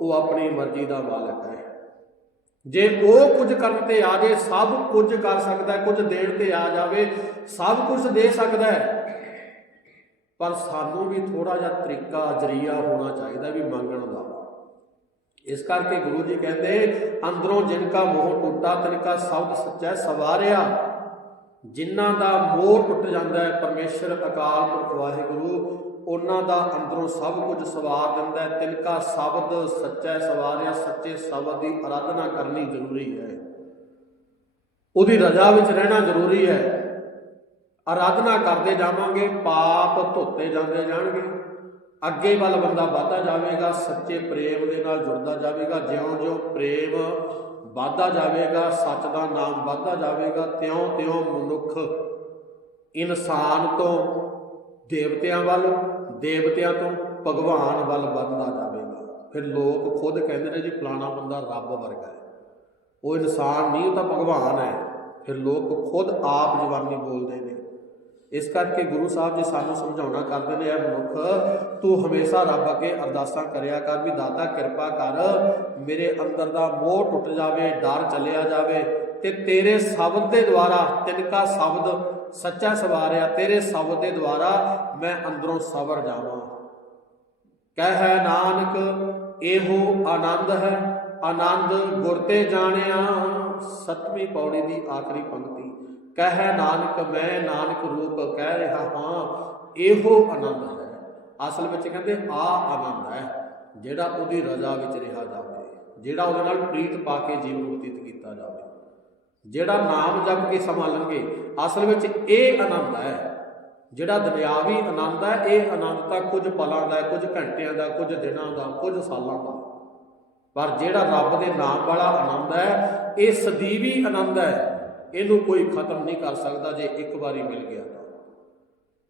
ਉਹ ਆਪਣੀ ਮਰਜ਼ੀ ਦਾ ਮਾਲਕ ਹੈ। ਜੇ ਉਹ ਕੁਝ ਕਰਨ ਤੇ ਆ ਜੇ, ਸਭ ਕੁਝ ਕਰ ਸਕਦਾ ਕੁਝ ਦੇਣ ਤੇ ਆ ਜਾਵੇ, ਸਭ ਕੁਝ ਦੇ ਸਕਦਾ ਹੈ। ਪਰ ਸਾਨੂੰ ਵੀ ਥੋੜਾ ਜਿਹਾ ਤਰੀਕਾ ਜਰੀਆ ਹੋਣਾ ਚਾਹੀਦਾ ਵੀ ਮੰਗਣ ਦਾ। ਇਸ ਕਰਕੇ ਗੁਰੂ ਜੀ ਕਹਿੰਦੇ, ਅੰਦਰੋਂ ਜਿਨ ਕਾ ਮੋਹ ਟੁੱਟਾ ਤਿਨ ਕਾ ਸ਼ਬਦ ਸੱਚਾ ਸਵਾਰਿਆ। ਜਿਨ੍ਹਾਂ ਦਾ ਮੋਹ ਟੁੱਟ ਜਾਂਦਾ ਹੈ, ਪਰਮੇਸ਼ਰ, ਅਕਾਲ ਪੁਰਖ, ਵਾਹਿਗੁਰੂ, ਉਹਨਾਂ ਦਾ ਅੰਦਰੋਂ ਸਭ ਕੁਝ ਸਵਾਰ ਦਿੰਦਾ ਹੈ। ਤਿਲਕਾ ਸ਼ਬਦ ਸੱਚਾ ਸਵਾਰਿਆ ਸੱਚੇ ਸ਼ਬਦ ਦੀ ਆਰਾਧਨਾ ਕਰਨੀ ਜ਼ਰੂਰੀ ਹੈ। ਉਹਦੀ ਰਜ਼ਾ ਵਿੱਚ ਰਹਿਣਾ ਜ਼ਰੂਰੀ ਹੈ। ਆਰਾਧਨਾ ਕਰਦੇ ਜਾਵਾਂਗੇ, ਪਾਪ ਧੋਤੇ ਜਾਂਦੇ ਜਾਣਗੇ। ਅੱਗੇ ਵੱਲ ਬੰਦਾ ਵਧਦਾ ਜਾਵੇਗਾ, ਸੱਚੇ ਪ੍ਰੇਮ ਦੇ ਨਾਲ ਜੁੜਦਾ ਜਾਵੇਗਾ। ਜਿਉਂ-ਜਿਉਂ ਪ੍ਰੇਮ ਵਧਦਾ ਜਾਵੇਗਾ, ਸੱਚ ਦਾ ਨਾਮ ਵਧਦਾ ਜਾਵੇਗਾ ਤਿਉਂ-ਤਿਉਂ ਮਨੁੱਖ ਇਨਸਾਨ ਤੋਂ, ਦੇਵਤਿਆਂ ਵੱਲ, ਦੇਵਤਿਆਂ ਤੋਂ ਭਗਵਾਨ ਵੱਲ ਵੱਧਦਾ ਜਾਵੇਗਾ। ਫਿਰ ਲੋਕ ਖੁਦ ਕਹਿੰਦੇ ਨੇ ਜੀ, ਫਲਾਣਾ ਬੰਦਾ ਰੱਬ ਵਰਗਾ ਹੈ। ਉਹ ਇਨਸਾਨ ਨਹੀਂ, ਉਹ ਤਾਂ ਭਗਵਾਨ ਹੈ। ਫਿਰ ਲੋਕ ਖੁਦ ਆਪ ਜਵਾਨੀ ਬੋਲਦੇ ਨੇ। ਇਸ ਕਰਕੇ ਗੁਰੂ ਸਾਹਿਬ ਜੀ ਸਾਨੂੰ ਸਮਝਾਉਣਾ ਕਰਦੇ ਨੇ, ਇਹ ਮਨੁੱਖ, ਤੂੰ ਹਮੇਸ਼ਾ ਰੱਬ ਅੱਗੇ ਅਰਦਾਸਾਂ ਕਰਿਆ ਕਰ ਵੀ ਦਾਤਾ ਕਿਰਪਾ ਕਰ, ਮੇਰੇ ਅੰਦਰ ਦਾ ਮੋਹ ਟੁੱਟ ਜਾਵੇ, ਡਰ ਚੱਲਿਆ ਜਾਵੇ ਤੇ ਤੇਰੇ ਸ਼ਬਦ ਦੇ ਦੁਆਰਾ ਤਿਨਕਾ ਸ਼ਬਦ ਸੱਚਾ ਸਵਾਰਿਆ ਤੇਰੇ ਸ਼ਬਦ ਦੇ ਦੁਆਰਾ ਮੈਂ ਅੰਦਰੋਂ ਸਬਰ ਜਾਵਾਂ। ਕਹਿ ਹੈ ਨਾਨਕ, ਇਹੋ ਆਨੰਦ ਹੈ, ਆਨੰਦ ਗੁਰ ਤੇ ਜਾਣਿਆ, ਸਤਵੀਂ ਪੌੜੀ ਦੀ ਆਖਰੀ ਪੰਕਤੀ। ਕਹਿ ਨਾਨਕ, ਮੈਂ ਨਾਨਕ ਰੂਪ ਕਹਿ ਰਿਹਾ ਹਾਂ, ਇਹੋ ਆਨੰਦ ਹੈ। ਅਸਲ ਵਿੱਚ ਕਹਿੰਦੇ ਆ ਆਨੰਦ ਹੈ, ਜਿਹੜਾ ਉਹਦੀ ਰਜ਼ਾ ਵਿੱਚ ਰਿਹਾ ਜਾਵੇ, ਜਿਹੜਾ ਉਹਦੇ ਨਾਲ ਪ੍ਰੀਤ ਪਾ ਕੇ ਜੀਵਨ ਬਤੀਤ ਕੀਤਾ ਜਾਵੇ। ਜਿਹੜਾ ਨਾਮ ਜਪ ਕੇ ਸਮਾਂ ਲੰਘੇ, ਅਸਲ ਵਿੱਚ ਇਹ ਆਨੰਦ ਹੈ। ਜਿਹੜਾ ਦੁਨਿਆਵੀ ਆਨੰਦ ਹੈ, ਇਹ ਆਨੰਦ ਤਾਂ ਕੁਝ ਪਲਾਂ ਦਾ, ਕੁਝ ਘੰਟਿਆਂ ਦਾ, ਕੁਝ ਦਿਨਾਂ ਦਾ, ਕੁਝ ਸਾਲਾਂ ਦਾ। ਪਰ ਜਿਹੜਾ ਰੱਬ ਦੇ ਨਾਮ ਵਾਲਾ ਆਨੰਦ ਹੈ, ਇਹ ਸਦੀਵੀ ਆਨੰਦ ਹੈ। ਇਹਨੂੰ ਕੋਈ ਖਤਮ ਨਹੀਂ ਕਰ ਸਕਦਾ ਜੇ ਇੱਕ ਵਾਰੀ ਮਿਲ ਗਿਆ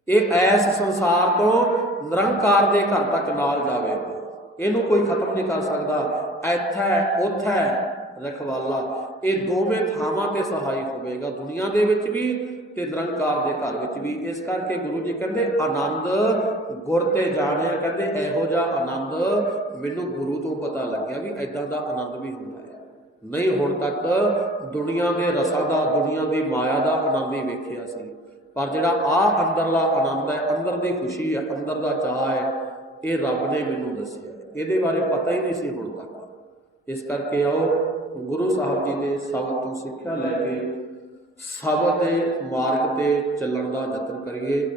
ਇਹ ਐਸ ਸੰਸਾਰ ਤੋਂ ਨਿਰੰਕਾਰ ਦੇ ਘਰ ਤੱਕ ਨਾਲ ਜਾਵੇਗਾ ਇਹਨੂੰ ਕੋਈ ਖਤਮ ਨਹੀਂ ਕਰ ਸਕਦਾ। ਇੱਥੇ, ਉੱਥੇ ਰਖਵਾਲਾ। ਇਹ ਦੋਵੇਂ ਥਾਵਾਂ ਤੇ ਸਹਾਈ ਹੋਵੇਗਾ। ਦੁਨੀਆ ਦੇ ਵਿੱਚ ਵੀ ਤੇ ਨਿਰੰਕਾਰ ਦੇ ਘਰ ਵਿੱਚ ਵੀ। ਇਸ ਕਰਕੇ ਗੁਰੂ ਜੀ ਕਹਿੰਦੇ, ਆਨੰਦ ਗੁਰ ਤੇ ਜਾਣਿਆ। ਕਹਿੰਦੇ, ਇਹੋ ਜਿਹਾ ਆਨੰਦ ਮੈਨੂੰ ਗੁਰੂ ਤੋਂ ਪਤਾ ਲੱਗਿਆ ਵੀ ਐਦਾਂ ਦਾ ਆਨੰਦ ਵੀ ਹੁੰਦਾ ਹੈ। ਨਹੀਂ, ਹੁਣ ਤੱਕ ਦੁਨੀਆ ਦੇ ਰਸਾਂ ਦਾ, ਦੁਨੀਆ ਦੀ ਮਾਇਆ ਦਾ ਆਨੰਦ ਹੀ ਵੇਖਿਆ ਸੀ। ਪਰ ਜਿਹੜਾ ਆ ਅੰਦਰਲਾ ਆਨੰਦ ਹੈ, ਅੰਦਰ ਦੀ ਖੁਸ਼ੀ ਹੈ, ਅੰਦਰ ਦਾ ਚਾਹ ਹੈ, ਇਹ ਰੱਬ ਨੇ ਮੈਨੂੰ ਦੱਸਿਆ। ਇਹਦੇ ਬਾਰੇ ਪਤਾ ਹੀ ਨਹੀਂ ਸੀ ਹੁਣ ਤੱਕ। ਇਸ ਕਰਕੇ ਆਓ, ਗੁਰੂ ਸਾਹਿਬ ਜੀ ਦੇ ਸ਼ਬਦ ਤੋਂ ਸਿੱਖਿਆ ਲੈ ਕੇ ਸ਼ਬਦ ਦੇ ਮਾਰਗ ਤੇ ਚੱਲਣ ਦਾ ਯਤਨ ਕਰੀਏ।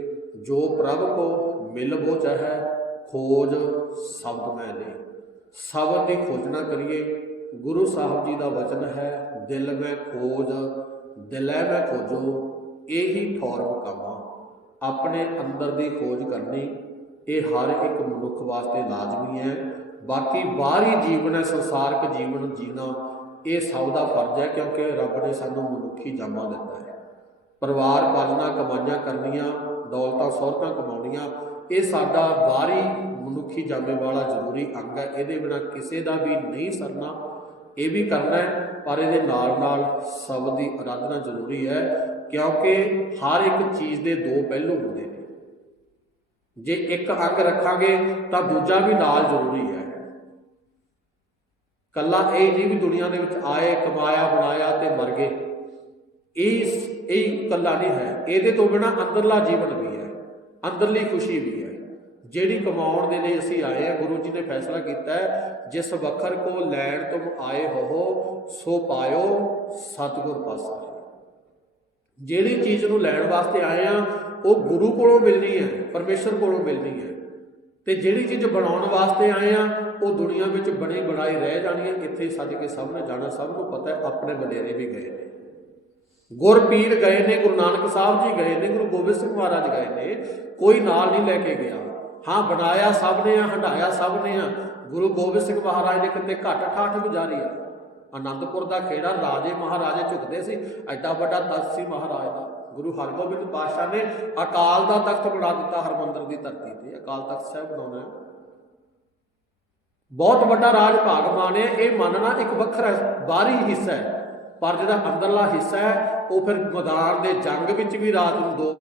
ਜੋ ਪ੍ਰਭ ਕੋ ਮਿਲ ਬੋ ਚਾਹੈ, ਖੋਜ ਸ਼ਬਦ ਮੈਂ ਦੇ ਸ਼ਬਦ ਦੀ ਖੋਜਣਾ ਕਰੀਏ। ਗੁਰੂ ਸਾਹਿਬ ਜੀ ਦਾ ਵਚਨ ਹੈ, ਦਿਲ ਮੈਂ ਖੋਜ, ਦਿਲੈ ਮੈਂ ਖੋਜੋ, ਇਹੀ ਠੌਰ ਕਾਮਾ। ਆਪਣੇ ਅੰਦਰ ਦੀ ਖੋਜ ਕਰਨੀ, ਇਹ ਹਰ ਇੱਕ ਮਨੁੱਖ ਵਾਸਤੇ ਲਾਜ਼ਮੀ ਹੈ। ਬਾਕੀ ਬਾਹਰੀ ਜੀਵਨ ਹੈ, ਸੰਸਾਰਕ ਜੀਵਨ ਜੀਣਾ, ਇਹ ਸਭ ਦਾ ਫਰਜ਼ ਹੈ, ਕਿਉਂਕਿ ਰੱਬ ਨੇ ਸਾਨੂੰ ਮਨੁੱਖੀ ਜਾਮਾ ਦਿੱਤਾ ਹੈ। ਪਰਿਵਾਰ ਪਾਲਣਾ, ਕਮਾਈਆਂ ਕਰਨੀਆਂ, ਦੌਲਤਾਂ ਸੌਰਤਾਂ ਕਮਾਉਣੀਆਂ, ਇਹ ਸਾਡਾ ਬਾਹਰੀ ਮਨੁੱਖੀ ਜਾਮੇ ਵਾਲਾ ਜ਼ਰੂਰੀ ਅੰਗ ਹੈ। ਇਹਦੇ ਬਿਨਾ ਕਿਸੇ ਦਾ ਵੀ ਨਹੀਂ ਸਰਨਾ। ਇਹ ਵੀ ਕਰਨਾ ਹੈ, ਪਰ ਇਹਦੇ ਨਾਲ ਨਾਲ ਸ਼ਬਦ ਦੀ ਅਰਾਧਨਾ ਜ਼ਰੂਰੀ ਹੈ, ਕਿਉਂਕਿ ਹਰ ਇੱਕ ਚੀਜ਼ ਦੇ ਦੋ ਪਹਿਲੂ ਹੁੰਦੇ ਨੇ। ਜੇ ਇੱਕ ਅੰਗ ਰੱਖਾਂਗੇ ਤਾਂ ਦੂਜਾ ਵੀ ਨਾਲ ਜ਼ਰੂਰੀ ਹੈ। ਕੱਲਾ ਇਹ ਨਹੀਂ ਵੀ ਦੁਨੀਆ ਦੇ ਵਿੱਚ ਆਏ, ਕਮਾਇਆ, ਬਣਾਇਆ ਤੇ ਮਰ ਗਏ। ਇਹ ਇਹ ਕੱਲਾ ਨਹੀਂ ਹੈ। ਇਹਦੇ ਤੋਂ ਬਿਨਾ ਅੰਦਰਲਾ ਜੀਵਨ ਵੀ ਹੈ। ਅੰਦਰਲੀ ਖੁਸ਼ੀ ਵੀ ਹੈ। ਜਿਹੜੀ ਕਮਾਉਣ ਦੇ ਲਈ ਅਸੀਂ ਆਏ ਆ ਗੁਰੂ ਜੀ ਨੇ ਫੈਸਲਾ ਕੀਤਾ ਹੈ, ਜਿਸ ਵਖਰ ਕੋ ਲੈਣ ਤੁਮ ਆਏ ਹੋ ਸੋ ਪਾਇਓ ਸਤਿਗੁਰ ਪਾਸਾ। ਜਿਹੜੀ ਚੀਜ਼ ਨੂੰ ਲੈਣ ਵਾਸਤੇ ਆਏ ਆ ਉਹ ਗੁਰੂ ਕੋਲੋਂ ਮਿਲਣੀ ਹੈ, ਪਰਮੇਸ਼ਰ ਕੋਲੋਂ ਮਿਲਣੀ ਹੈ। ਤੇ ਜਿਹੜੀ ਚੀਜ਼ ਬਣਾਉਣ ਵਾਸਤੇ ਆਏ ਆ ਉਹ ਦੁਨੀਆ ਵਿੱਚ ਬਣੀ ਬਣਾਈ ਰਹਿ ਜਾਣੀ ਹੈ, ਇੱਥੇ ਸੱਜ ਕੇ ਸਭ ਨੇ ਜਾਣਾ ਸਭ ਨੂੰ ਪਤਾ ਹੈ, ਆਪਣੇ ਵਡੇਰੇ ਵੀ ਗਏ ਨੇ। ਗੁਰਪੀਰ ਗਏ ਨੇ, ਗੁਰੂ ਨਾਨਕ ਸਾਹਿਬ ਜੀ ਗਏ ਨੇ, ਗੁਰੂ ਗੋਬਿੰਦ ਸਿੰਘ ਮਹਾਰਾਜ ਗਏ ਨੇ, ਕੋਈ ਨਾਲ ਨਹੀਂ ਲੈ ਕੇ ਗਿਆ। ਹਾਂ, ਬਣਾਇਆ ਸਭ ਨੇ ਆ ਹੰਡਾਇਆ ਸਭ ਨੇ ਆ। ਗੁਰੂ ਗੋਬਿੰਦ ਸਿੰਘ ਮਹਾਰਾਜ ਨੇ ਕਿਤੇ ਘੱਟ ਠਾਠ ਗੁਜ਼ਾਰੀ ਆ। ਅਨੰਦਪੁਰ ਦਾ ਖੇੜਾ ਰਾਜੇ ਮਹਾਰਾਜੇ ਝੁਕਦੇ ਸੀ, ਐਡਾ ਵੱਡਾ ਤਖਤ ਸੀ ਮਹਾਰਾਜ ਦਾ। ਗੁਰੂ ਹਰਗੋਬਿੰਦ ਪਾਤਸ਼ਾਹ ਨੇ ਅਕਾਲ ਦਾ ਤਖਤ ਬਣਾ ਦਿੱਤਾ ਹਰਮੰਦਰ ਦੀ ਧਰਤੀ ਤੇ। ਅਕਾਲ ਤਖਤ ਸਾਹਿਬ ਬਣਾਉਣਾ ਬਹੁਤ ਵੱਡਾ ਰਾਜ ਭਾਗ ਮਾਣਿਆ ਇਹ ਮੰਨਣਾ ਇੱਕ ਵੱਖਰਾ ਬਾਹਰੀ ਹਿੱਸਾ ਹੈ। ਪਰ ਜਿਹੜਾ ਅੰਦਰਲਾ ਹਿੱਸਾ ਹੈ, ਉਹ ਫਿਰ ਮੈਦਾਨ ਦੇ ਜੰਗ ਵਿੱਚ ਵੀ ਰਾਤ ਨੂੰ ਦੋ